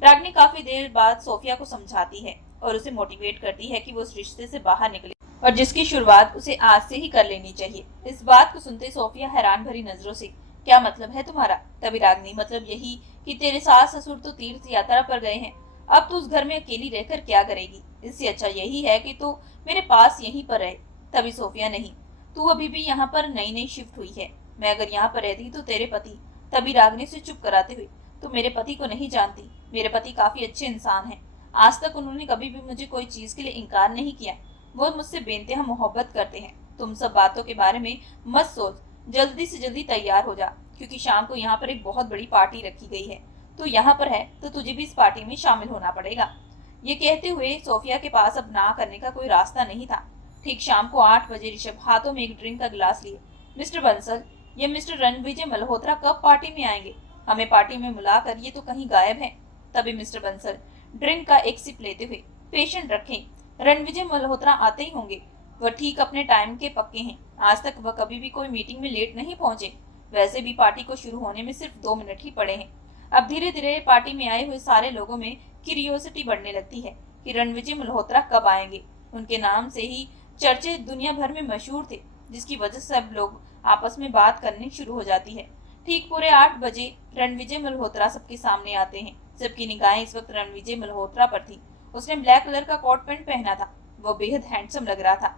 रागनी काफी देर बाद सोफिया को समझाती है और उसे मोटिवेट करती है कि वो उस रिश्ते से बाहर निकले और जिसकी शुरुआत उसे आज से ही कर लेनी चाहिए। इस बात को सुनते सोफिया हैरान भरी नजरों से, क्या मतलब है तुम्हारा? तभी रागनी, मतलब यही कि तेरे सास ससुर तो तीर्थ यात्रा पर गए हैं, अब तू उस घर में अकेली रहकर क्या करेगी? इससे अच्छा यही है कि तू मेरे पास यहीं पर रहे। तभी सोफिया, नहीं, तू अभी भी यहाँ पर नई नई शिफ्ट हुई है, मैं अगर यहाँ पर रहती तो तेरे पति। तभी रागनी से चुप कराते हुए, तू मेरे पति को नहीं जानती, मेरे पति काफी अच्छे इंसान हैं। आज तक उन्होंने कभी भी मुझे कोई चीज के लिए इनकार नहीं किया। वो मुझसे बेनतहा मोहब्बत करते हैं। तुम सब बातों के बारे में मत सोच, जल्दी से जल्दी तैयार हो जा, क्योंकि शाम को यहाँ पर एक बहुत बड़ी पार्टी रखी गई है। तू यहाँ पर है तो तुझे भी इस पार्टी में शामिल होना पड़ेगा। ये कहते हुए सोफिया के पास अब ना करने का कोई रास्ता नहीं था। ठीक शाम को 8 बजे ऋषभ हाथों में एक ड्रिंक का गिलास लिए, मिस्टर बंसल, ये मिस्टर रणविजय मल्होत्रा कब पार्टी में आएंगे? हमें पार्टी में बुलाकर ये तो कहीं गायब है। तभी मिस्टर बंसल ड्रिंक का एक सिप लेते हुए, पेशेंट रखें, रणविजय मल्होत्रा आते ही होंगे। वह ठीक अपने टाइम के पक्के हैं। आज तक वह कभी भी कोई मीटिंग में लेट नहीं पहुंचे। वैसे भी पार्टी को शुरू होने में सिर्फ 2 मिनट ही पड़े हैं। अब धीरे धीरे पार्टी में आए हुए सारे लोगों में क्यूरियोसिटी बढ़ने लगती है कि रणविजय मल्होत्रा कब आएंगे। उनके नाम से ही चर्चे दुनिया भर में मशहूर थे, जिसकी वजह से सब लोग आपस में बात करनी शुरू हो जाती है। ठीक पूरे 8 बजे रणविजय मल्होत्रा सबके सामने आते हैं। सबकी निगाहें इस वक्त रणविजय मल्होत्रा पर थी। उसने ब्लैक कलर का कोट पैंट पहना था। वो बेहद हैंडसम लग रहा था।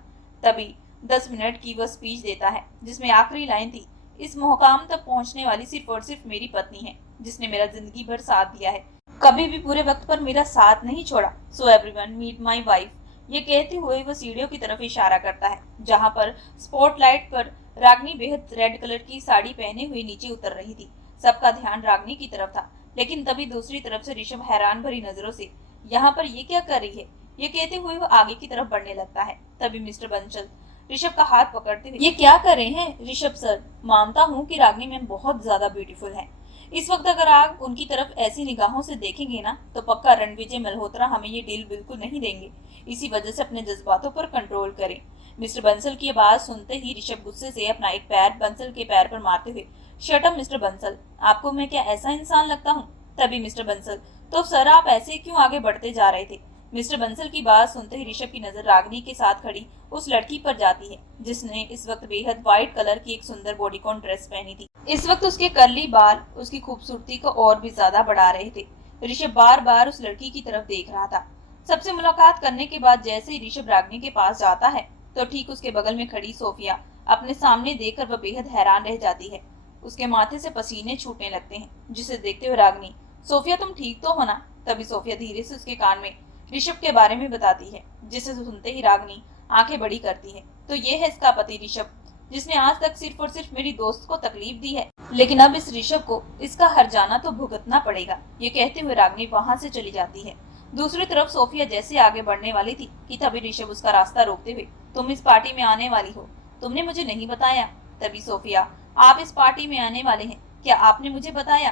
तभी 10 मिनट की वह स्पीच देता है, जिसमें आखिरी लाइन थी, इस मुकाम तक पहुंचने वाली सिर्फ और सिर्फ मेरी पत्नी है, जिसने मेरा जिंदगी भर साथ दिया है, कभी भी पूरे वक्त पर मेरा साथ नहीं छोड़ा। So everyone meet my wife. ये कहते हुए वह सीढ़ियों की तरफ इशारा करता है, जहाँ पर स्पॉटलाइट पर रागनी बेहद रेड कलर की साड़ी पहने हुए नीचे उतर रही थी। सबका ध्यान रागनी की तरफ था, लेकिन तभी दूसरी तरफ से ऋषभ हैरान भरी नजरों से, यहाँ पर ये क्या कर रही है? ये कहते हुए वह आगे की तरफ बढ़ने लगता है। तभी मिस्टर बंसल ऋषभ का हाथ पकड़ते हुए, ये क्या कर रहे हैं ऋषभ सर? मानता हूँ कि रागनी मैम बहुत ज्यादा ब्यूटीफुल है। इस वक्त अगर आप उनकी तरफ ऐसी निगाहों से देखेंगे ना, तो पक्का रणविजय मल्होत्रा हमें ये डील बिल्कुल नहीं देंगे। इसी वजह से अपने जज्बातों पर कंट्रोल करें। मिस्टर बंसल की आवाज सुनते ही ऋषभ गुस्से से अपना एक पैर बंसल के पैर पर मारते हुए, शट अप मिस्टर बंसल, आपको मैं क्या ऐसा इंसान लगता हूँ? तभी मिस्टर बंसल, तो सर आप ऐसे क्यों आगे बढ़ते जा रहे थे? मिस्टर बंसल की बात सुनते ही ऋषभ की नजर रागनी के साथ खड़ी उस लड़की पर जाती है, जिसने इस वक्त बेहद व्हाइट कलर की एक सुंदर बॉडीकॉन ड्रेस पहनी थी। इस वक्त उसके कर्ली बाल उसकी खूबसूरती को और भी ज्यादा बढ़ा रहे थे। ऋषभ बार बार उस लड़की की तरफ देख रहा था। सबसे मुलाकात करने के बाद जैसे ही ऋषभ रागनी के पास जाता है, तो ठीक उसके बगल में खड़ी सोफिया अपने सामने देखकर वह बेहद हैरान रह जाती है। उसके माथे से पसीने छूटने लगते हैं, जिसे देखते हुए रागनी, सोफिया तुम ठीक तो हो ना? तभी सोफिया धीरे से उसके कान में ऋषभ के बारे में बताती है, जिसे सुनते ही रागनी आंखें बड़ी करती है। तो ये है इसका पति ऋषभ, जिसने आज तक सिर्फ और सिर्फ मेरी दोस्त को तकलीफ दी है, लेकिन अब इस ऋषभ को इसका हर्जाना तो भुगतना पड़ेगा। ये कहते हुए रागनी वहां से चली जाती है। दूसरी तरफ सोफिया जैसे आगे बढ़ने वाली थी कि तभी ऋषभ उसका रास्ता रोकते हुए, तुम इस पार्टी में आने वाली हो, तुमने मुझे नहीं बताया। तभी सोफिया, आप इस पार्टी में आने वाले हैं, क्या आपने मुझे बताया?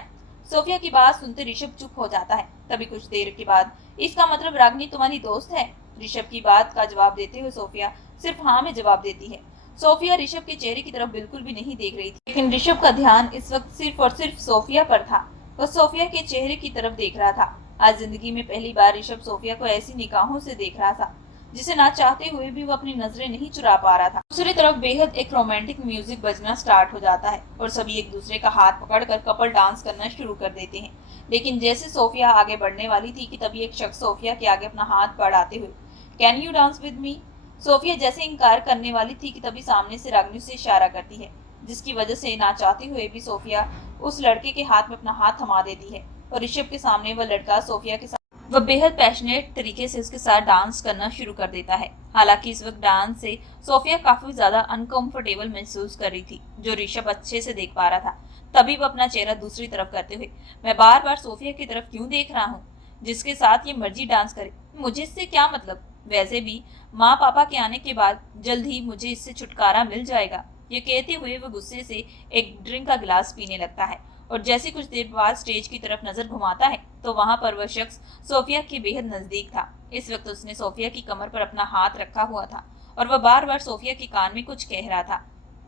सोफिया की बात सुनते ऋषभ चुप हो जाता है। तभी कुछ देर के बाद, इसका मतलब रागिनी तुम्हारी दोस्त है? ऋषभ की बात का जवाब देते हुए सोफिया सिर्फ हाँ में जवाब देती है। सोफिया ऋषभ के चेहरे की तरफ बिल्कुल भी नहीं देख रही थी, लेकिन ऋषभ का ध्यान इस वक्त सिर्फ और सिर्फ सोफिया पर था। वह सोफिया के चेहरे की तरफ देख रहा था। आज जिंदगी में पहली बार ऋषभ सोफिया को ऐसी निगाहों से देख रहा था जिसे ना चाहते हुए भी वो अपनी नजरें नहीं चुरा पा रहा था। दूसरी तरफ बेहद एक रोमांटिक म्यूजिक बजना स्टार्ट हो जाता है और सभी एक दूसरे का हाथ पकड़कर कपल डांस करना शुरू कर देते हैं। लेकिन जैसे सोफिया आगे बढ़ने वाली थी कि तभी एक शख्स सोफिया के आगे अपना हाथ बढ़ाते हुए, can you dance with me? Sophia जैसे इनकार करने वाली थी कि तभी सामने से रागिनी से इशारा करती है, जिसकी वजह से ना चाहते हुए भी सोफिया उस लड़के के हाथ में अपना हाथ थमा देती है और ऋषभ के सामने वह लड़का सोफिया के वह बेहद पैशनेट तरीके से उसके साथ डांस करना शुरू कर देता है। हालांकि इस वक्त डांस से सोफिया काफी ज्यादा अनकंफर्टेबल महसूस कर रही थी, जो ऋषभ अच्छे से देख पा रहा था। तभी वह अपना चेहरा दूसरी तरफ करते हुए, मैं बार बार सोफिया की तरफ क्यों देख रहा हूँ? जिसके साथ ये मर्जी डांस करे, मुझे इससे क्या मतलब? वैसे भी माँ पापा के आने के बाद जल्द ही मुझे इससे छुटकारा मिल जाएगा। ये कहते हुए वह गुस्से से एक ड्रिंक का गिलास पीने लगता है और जैसे कुछ देर बाद स्टेज की तरफ नजर घुमाता है तो वहां पर वह शख्स सोफिया के बेहद नजदीक था। इस वक्त उसने सोफिया की कमर पर अपना हाथ रखा हुआ था और वह बार बार सोफिया के कान में कुछ कह रहा था,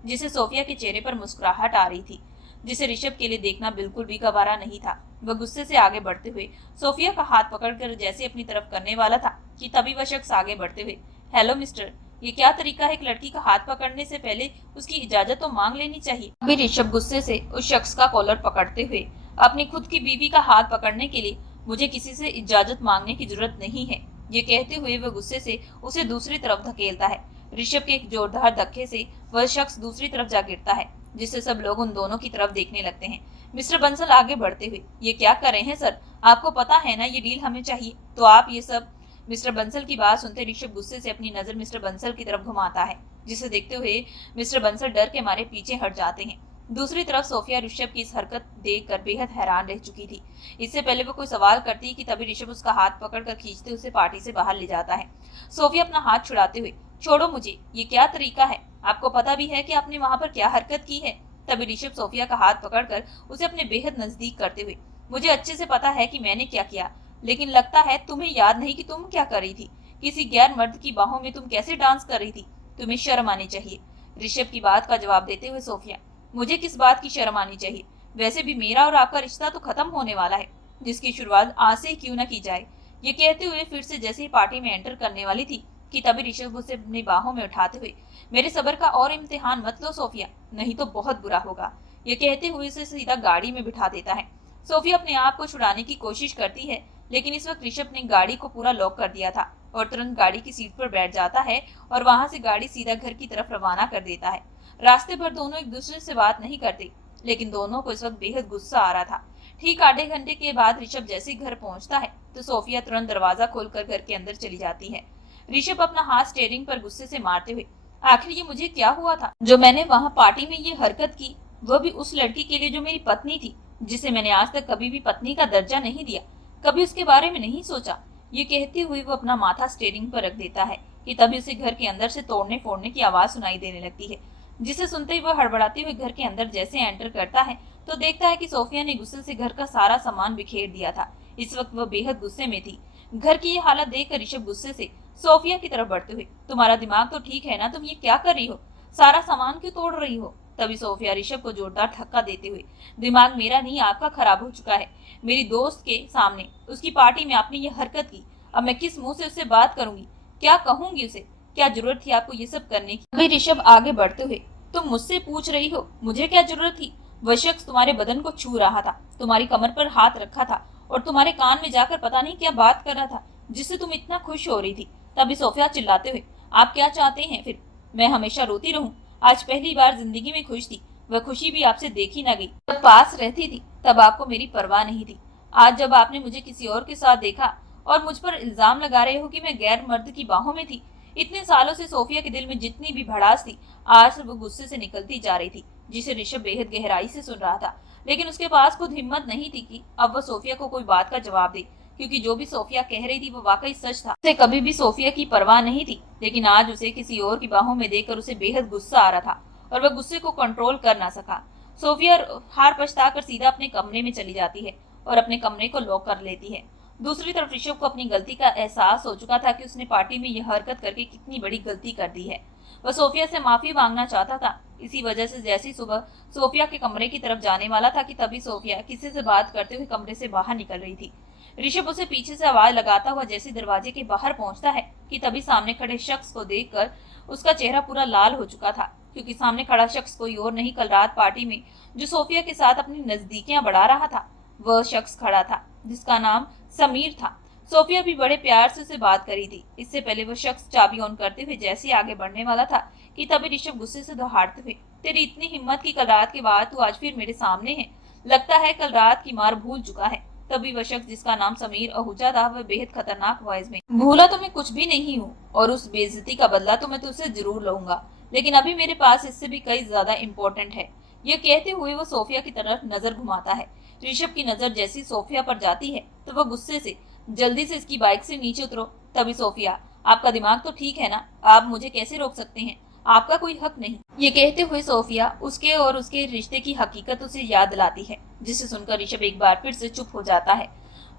जिसे सोफिया के चेहरे पर मुस्कुराहट आ रही थी, जिसे ऋषभ के लिए देखना बिल्कुल भी गवारा नहीं था। वह गुस्से से आगे बढ़ते हुए सोफिया का हाथ पकड़कर जैसे अपनी तरफ करने वाला था कि तभी वह शख्स आगे बढ़ते हुए, हेलो मिस्टर, ये क्या तरीका है? एक लड़की का हाथ पकड़ने से पहले उसकी इजाजत तो मांग लेनी चाहिए। अभी ऋषभ गुस्से से उस शख्स का कॉलर पकड़ते हुए, अपनी खुद की बीवी का हाथ पकड़ने के लिए मुझे किसी से इजाजत मांगने की जरूरत नहीं है, ये कहते हुए वह गुस्से से उसे दूसरी तरफ धकेलता है। ऋषभ के एक जोरदार धक्के से वह शख्स दूसरी तरफ जा गिरता है, जिससे सब लोग उन दोनों की तरफ देखने लगते हैं। मिस्टर बंसल आगे बढ़ते हुए, ये क्या कर रहे हैं सर? आपको पता है ना ये डील हमें चाहिए, तो आप ये सब। मिस्टर बंसल की बात सुनते ऋषभ गुस्से से अपनी नजर मिस्टर बंसल की तरफ घुमाता है, जिसे देखते हुए मिस्टर बंसल डर के मारे पीछे हट जाते हैं। दूसरी तरफ सोफिया ऋषभ की इस हरकत देखकर बेहद हैरान रह चुकी थी। इससे पहले वो कोई सवाल करती कि तभी ऋषभ उसका हाथ पकड़कर खींचते उसे पार्टी से बाहर ले जाता है। सोफिया अपना हाथ छुड़ाते हुए, छोड़ो मुझे, ये क्या तरीका है? आपको पता भी है कि आपने वहां पर क्या हरकत की है? तभी ऋषभ सोफिया का हाथ पकड़कर उसे अपने बेहद नजदीक करते हुए, मुझे अच्छे से पता है कि मैंने क्या किया, लेकिन लगता है तुम्हें याद नहीं कि तुम क्या कर रही थी। किसी गैर मर्द की बाहों में तुम कैसे डांस कर रही थी? तुम्हें शर्म आनी चाहिए। ऋषभ की बात का जवाब देते हुए सोफिया, मुझे किस बात की शर्म आनी चाहिए? वैसे भी मेरा और आपका रिश्ता तो खत्म होने वाला है, जिसकी शुरुआत आज से क्यों न की जाए। ये कहते हुए फिर से जैसे ही पार्टी में एंटर करने वाली थी कि तभी ऋषभ उसे अपनी बाहों में उठाते हुए, मेरे सब्र का और इम्तिहान मत लो सोफिया, नहीं तो बहुत बुरा होगा। ये कहते हुए उसे सीधा गाड़ी में बिठा देता है। सोफिया अपने आप को छुड़ाने की कोशिश करती है, लेकिन इस वक्त ऋषभ ने गाड़ी को पूरा लॉक कर दिया था और तुरंत गाड़ी की सीट पर बैठ जाता है और वहां से गाड़ी सीधा घर की तरफ रवाना कर देता है। रास्ते पर दोनों एक दूसरे से बात नहीं करते, लेकिन दोनों को इस वक्त बेहद गुस्सा आ रहा था। ठीक आधे घंटे के बाद ऋषभ जैसे घर पहुंचता है तो सोफिया तुरंत दरवाजा खोलकर घर के अंदर चली जाती है। ऋषभ अपना हाथ स्टीयरिंग पर गुस्से से मारते हुए, आखिर ये मुझे क्या हुआ था जो मैंने वहां पार्टी में ये हरकत की, वह भी उस लड़की के लिए जो मेरी पत्नी थी, जिसे मैंने आज तक कभी भी पत्नी का दर्जा नहीं दिया, कभी उसके बारे में नहीं सोचा। ये कहते हुए वो अपना माथा स्टीयरिंग पर रख देता है कि तभी उसे घर के अंदर से तोड़ने फोड़ने की आवाज सुनाई देने लगती है, जिसे सुनते ही वह हड़बड़ाते हुए घर के अंदर जैसे एंटर करता है तो देखता है कि सोफिया ने गुस्से से घर का सारा सामान बिखेर दिया था। इस वक्त वह बेहद गुस्से में थी। घर की ये हालत देखकर ऋषभ गुस्से से सोफिया की तरफ बढ़ते हुए, तुम्हारा दिमाग तो ठीक है ना? तुम ये क्या कर रही हो? सारा सामान क्यों तोड़ रही हो? तभी सोफिया ऋषभ को जोरदार धक्का देते हुए, दिमाग मेरा नहीं आपका खराब हो चुका है। मेरी दोस्त के सामने उसकी पार्टी में आपने ये हरकत की, अब मैं किस मुंह से उससे बात करूंगी? क्या कहूंगी उसे? क्या जरूरत थी आपको ये सब करने की? अभी ऋषभ आगे बढ़ते हुए, तुम मुझसे पूछ रही हो मुझे क्या जरूरत थी? वह शख्स तुम्हारे बदन को छू रहा था, तुम्हारी कमर पर हाथ रखा था और तुम्हारे कान में जाकर पता नहीं क्या बात कर रहा था, जिससे तुम इतना खुश हो रही थी। तभी सोफिया चिल्लाते हुए, आप क्या चाहते हैं फिर? मैं हमेशा रोती रहूं? आज पहली बार जिंदगी में खुश थी, वह खुशी भी आपसे देखी न गई। जब पास रहती थी तब आपको मेरी परवाह नहीं थी। आज जब आपने मुझे किसी और के साथ देखा और मुझ पर इल्जाम लगा रहे हो कि मैं गैर मर्द की बाहों में थी। इतने सालों से सोफिया के दिल में जितनी भी भड़ास थी, आज वो गुस्से से निकलती जा रही थी, जिसे ऋषभ बेहद गहराई से सुन रहा था। लेकिन उसके पास खुद हिम्मत नहीं थी कि अब वह सोफिया को कोई बात का जवाब दे, क्योंकि जो भी सोफिया कह रही थी वो वाकई सच था। उसे कभी भी सोफिया की परवाह नहीं थी, लेकिन आज उसे किसी और की बाहों में देखकर उसे बेहद गुस्सा आ रहा था और वह गुस्से को कंट्रोल कर ना सका। सोफिया हार पछताकर सीधा अपने कमरे में चली जाती है और अपने कमरे को लॉक कर लेती है। दूसरी तरफ ऋषभ को अपनी गलती का एहसास हो चुका था कि उसने पार्टी में यह हरकत करके कितनी बड़ी गलती कर दी है। वह सोफिया से माफी मांगना चाहता था। इसी वजह से जैसी सुबह सोफिया के कमरे की तरफ जाने वाला था कि तभी सोफिया किसी से बात करते हुए कमरे से बाहर निकल रही थी। ऋषभ उसे पीछे से आवाज लगाता हुआ जैसे दरवाजे के बाहर पहुंचता है कि तभी सामने खड़े शख्स को देखकर उसका चेहरा पूरा लाल हो चुका था, क्योंकि सामने खड़ा शख्स कोई और नहीं, कल रात पार्टी में जो सोफिया के साथ अपनी नजदीकियां बढ़ा रहा था वह शख्स खड़ा था, जिसका नाम समीर था। सोफिया भी बड़े प्यार से उसे बात करी थी। इससे पहले वह शख्स चाबी ऑन करते हुए जैसे आगे बढ़ने वाला था कि तभी ऋषभ गुस्से से दहाड़ते हुए, तेरी इतनी हिम्मत की कल रात के बाद तू आज फिर मेरे सामने है, लगता है कल रात की मार भूल चुका है। तभी वह शख्स जिसका नाम समीर आहूजा था वह बेहद खतरनाक वॉइस में, भूला तो मैं कुछ भी नहीं हूँ और उस बेइज्जती का बदला तो मैं तुझसे जरूर लूंगा, लेकिन अभी मेरे पास इससे भी कई ज्यादा इम्पोर्टेंट है। यह कहते हुए वो सोफिया की तरफ नजर घुमाता है। ऋषभ की नजर जैसी सोफिया पर जाती है तो वह गुस्से से, जल्दी से इसकी बाइक से नीचे उतरो। तभी सोफिया, आपका दिमाग तो ठीक है ना, आप मुझे कैसे रोक सकते हैं, आपका कोई हक नहीं। ये कहते हुए सोफिया उसके और उसके रिश्ते की हकीकत उसे याद दिलाती है, जिसे सुनकर ऋषभ एक बार फिर से चुप हो जाता है।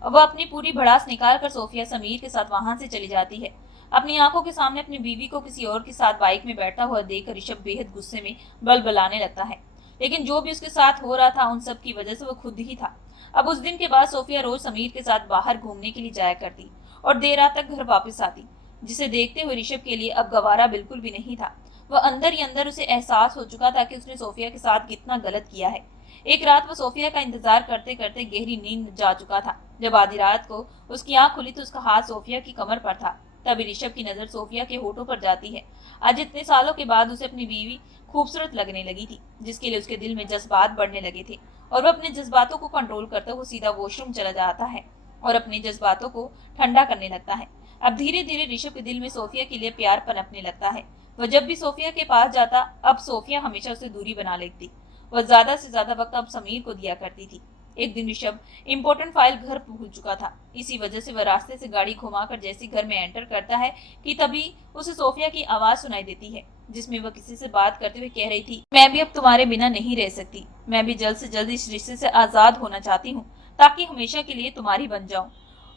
वह अपनी पूरी भड़ास निकाल कर सोफिया समीर के साथ वहां से चली जाती है। अपनी आंखों के सामने अपनी बीवी को किसी और के साथ बाइक में बैठा हुआ देखकर ऋषभ बेहद गुस्से में बलबलाने लगता है, लेकिन जो भी उसके साथ हो रहा था उन सब की वजह से वो खुद ही था। अब उस दिन के बाद सोफिया रोज समीर के साथ बाहर घूमने के लिए जाया करती और देर रात तक घर वापस आती, जिसे देखते हुए ऋषभ के लिए अब गवारा बिल्कुल भी नहीं था। वह अंदर ही अंदर उसे एहसास हो चुका था कि उसने सोफिया के साथ कितना गलत किया है। एक रात वह सोफिया का इंतजार करते करते गहरी नींद जा चुका था। जब आधी रात को उसकी आंख खुली तो उसका हाथ सोफिया की कमर पर था। तभी ऋषभ की नजर सोफिया के होठों पर जाती है। आज इतने सालों के बाद उसे अपनी बीवी खूबसूरत लगने लगी थी, जिसके लिए उसके दिल में जज्बात बढ़ने लगे थे और वह अपने जज्बातों को कंट्रोल करते हुए सीधा वॉशरूम चला जाता है और अपने जज्बातों को ठंडा करने लगता है। अब धीरे धीरे ऋषभ के दिल में सोफिया के लिए प्यार पनपने लगता है। वह जब भी सोफिया के पास जाता अब सोफिया हमेशा उसे दूरी बना लेती। वह ज्यादा से ज्यादा वक्त अब समीर को दिया करती थी। एक दिन ऋषभ इम्पोर्टेंट फाइल घर भूल चुका था। इसी वजह से वह रास्ते से गाड़ी घुमाकर जैसे घर में एंटर करता है कि तभी उसे सोफिया की आवाज सुनाई देती है, जिसमें वह किसी से बात करते हुए कह रही थी, मैं भी अब तुम्हारे बिना नहीं रह सकती, मैं भी जल्द से जल्द इस रिश्ते से आजाद होना चाहती हूँ ताकि हमेशा के लिए तुम्हारी बन जाऊं।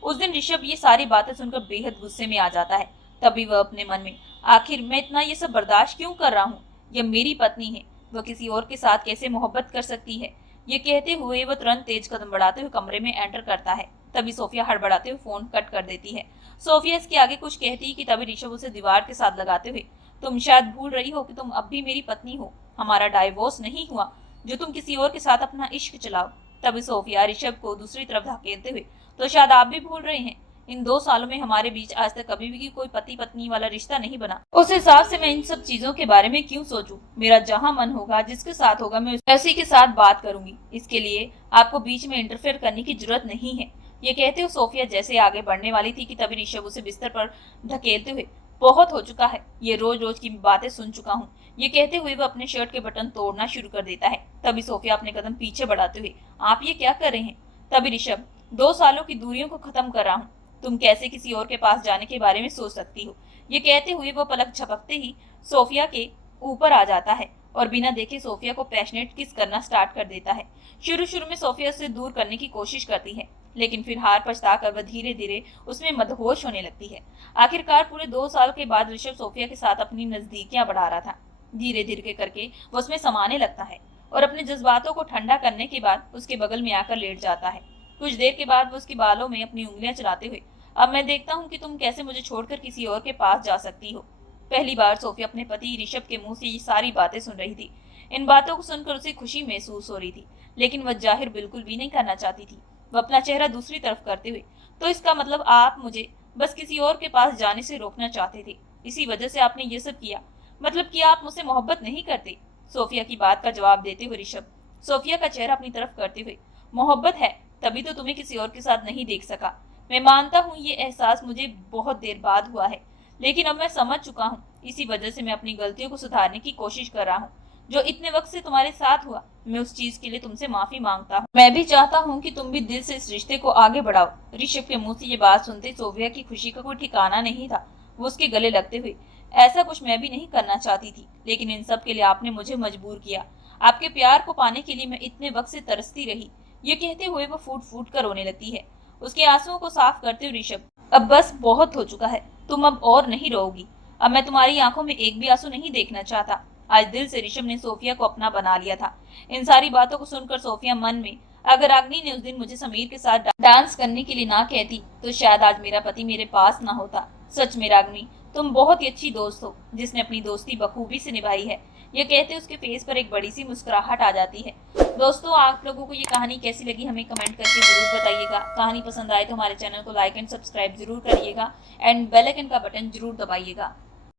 उस दिन ऋषभ ये सारी बातें सुनकर बेहद गुस्से में आ जाता है। तभी वह अपने मन में, आखिर मैं इतना ये सब बर्दाश्त क्यों कर रहा हूँ, यह मेरी पत्नी है, वह किसी और के साथ कैसे मोहब्बत कर सकती है। ये कहते हुए वह तुरंत तेज कदम बढ़ाते हुए कमरे में एंटर करता है। तभी सोफिया हड़बड़ाते हुए फोन कट कर देती है। सोफिया इसके आगे कुछ कहती कि तभी ऋषभ उसे दीवार के साथ लगाते हुए, तुम शायद भूल रही हो कि तुम अब भी मेरी पत्नी हो, हमारा डाइवोर्स नहीं हुआ जो तुम किसी और के साथ अपना इश्क चलाओ। तभी सोफिया ऋषभ को दूसरी तरफ धकेलते हुए, तो शायद आप भी भूल रहे हैं, इन 2 सालों में हमारे बीच आज तक कभी भी कोई पति पत्नी वाला रिश्ता नहीं बना। उस हिसाब से मैं इन सब चीजों के बारे में क्यों सोचूं? मेरा जहां मन होगा, जिसके साथ होगा, मैं उसी के साथ बात करूंगी। इसके लिए आपको बीच में इंटरफेयर करने की जरूरत नहीं है। ये कहते हुए सोफिया जैसे आगे बढ़ने वाली थी कि तभी ऋषभ उसे बिस्तर पर धकेलते हुए, बहुत हो चुका है, ये रोज रोज की बातें सुन चुका हूँ। ये कहते हुए वह अपने शर्ट के बटन तोड़ना शुरू कर देता है। तभी सोफिया अपने कदम पीछे बढ़ाते हुए, आप ये क्या कर रहे हैं? तभी ऋषभ, 2 सालों की दूरियों को खत्म कर रहा हूँ, तुम कैसे किसी और के पास जाने के बारे में सोच सकती हो। ये कहते हुए वो पलक झपकते ही सोफिया के ऊपर आ जाता है और बिना देखे सोफिया को पैशनेट किस करना स्टार्ट कर देता है। शुरू शुरू में सोफिया से दूर करने की कोशिश करती है, लेकिन फिर हार पछताकर वह धीरे धीरे उसमें मदहोश होने लगती है। आखिरकार पूरे 2 साल के बाद ऋषभ सोफिया के साथ अपनी नजदीकियां बढ़ा रहा था। धीरे धीरे करके वो उसमें समाने लगता है और अपने जज्बातों को ठंडा करने के बाद उसके बगल में आकर लेट जाता है। कुछ देर के बाद वो उसके बालों में अपनी उंगलियां चलाते हुए, अब मैं देखता हूँ कि तुम कैसे मुझे छोड़कर किसी और के पास जा सकती हो। पहली बार सोफिया अपने पति ऋषभ के मुंह से ये सारी बातें सुन रही थी। इन बातों को सुनकर उसे खुशी महसूस हो रही थी, लेकिन वह जाहिर बिल्कुल भी नहीं करना चाहती थी। वह अपना चेहरा दूसरी तरफ करते हुए, तो इसका मतलब आप मुझे बस किसी और के पास जाने से रोकना चाहते थे, इसी वजह से आपने ये सब किया, मतलब कि आप मुझसे मोहब्बत नहीं करते। सोफिया की बात का जवाब देते हुए ऋषभ सोफिया का चेहरा अपनी तरफ करते हुए, मोहब्बत है तभी तो तुम्हें किसी और के साथ नहीं देख सका। मैं मानता हूँ ये एहसास मुझे बहुत देर बाद हुआ है, लेकिन अब मैं समझ चुका हूँ, इसी वजह से मैं अपनी गलतियों को सुधारने की कोशिश कर रहा हूँ। जो इतने वक्त से तुम्हारे साथ हुआ, मैं उस चीज के लिए तुमसे माफी मांगता हूँ। मैं भी चाहता हूँ कि तुम भी दिल से इस रिश्ते को आगे बढ़ाओ। ऋषभ के मुंह से ये बात सुनते सोफिया की खुशी का कोई ठिकाना नहीं था। वो उसके गले लगते हुए, ऐसा कुछ मैं भी नहीं करना चाहती थी, लेकिन इन सब के लिए आपने मुझे मजबूर किया। आपके प्यार को पाने के लिए मैं इतने वक्त से तरसती रही। ये कहते हुए वो फूट फूट कर रोने लगती है। उसके आंसुओं को साफ करते हुए ऋषभ, अब बस बहुत हो चुका है, तुम अब और नहीं रोओगी। अब मैं तुम्हारी आंखों में एक भी आंसू नहीं देखना चाहता। आज दिल से ऋषभ ने सोफिया को अपना बना लिया था। इन सारी बातों को सुनकर सोफिया मन में, अगर रागिनी ने उस दिन मुझे समीर के साथ डांस करने के लिए ना कहती तो शायद आज मेरा पति मेरे पास ना होता। सच में रागिनी, तुम बहुत ही अच्छी दोस्त हो जिसने अपनी दोस्ती बखूबी से निभाई है। यह कहते उसके फेस पर एक बड़ी सी मुस्कुराहट आ जाती है। दोस्तों, आप लोगों को ये कहानी कैसी लगी हमें कमेंट करके जरूर बताइएगा। कहानी पसंद आए तो हमारे चैनल को लाइक एंड सब्सक्राइब जरूर करिएगा एंड बेल आइकन का बटन जरूर दबाइएगा।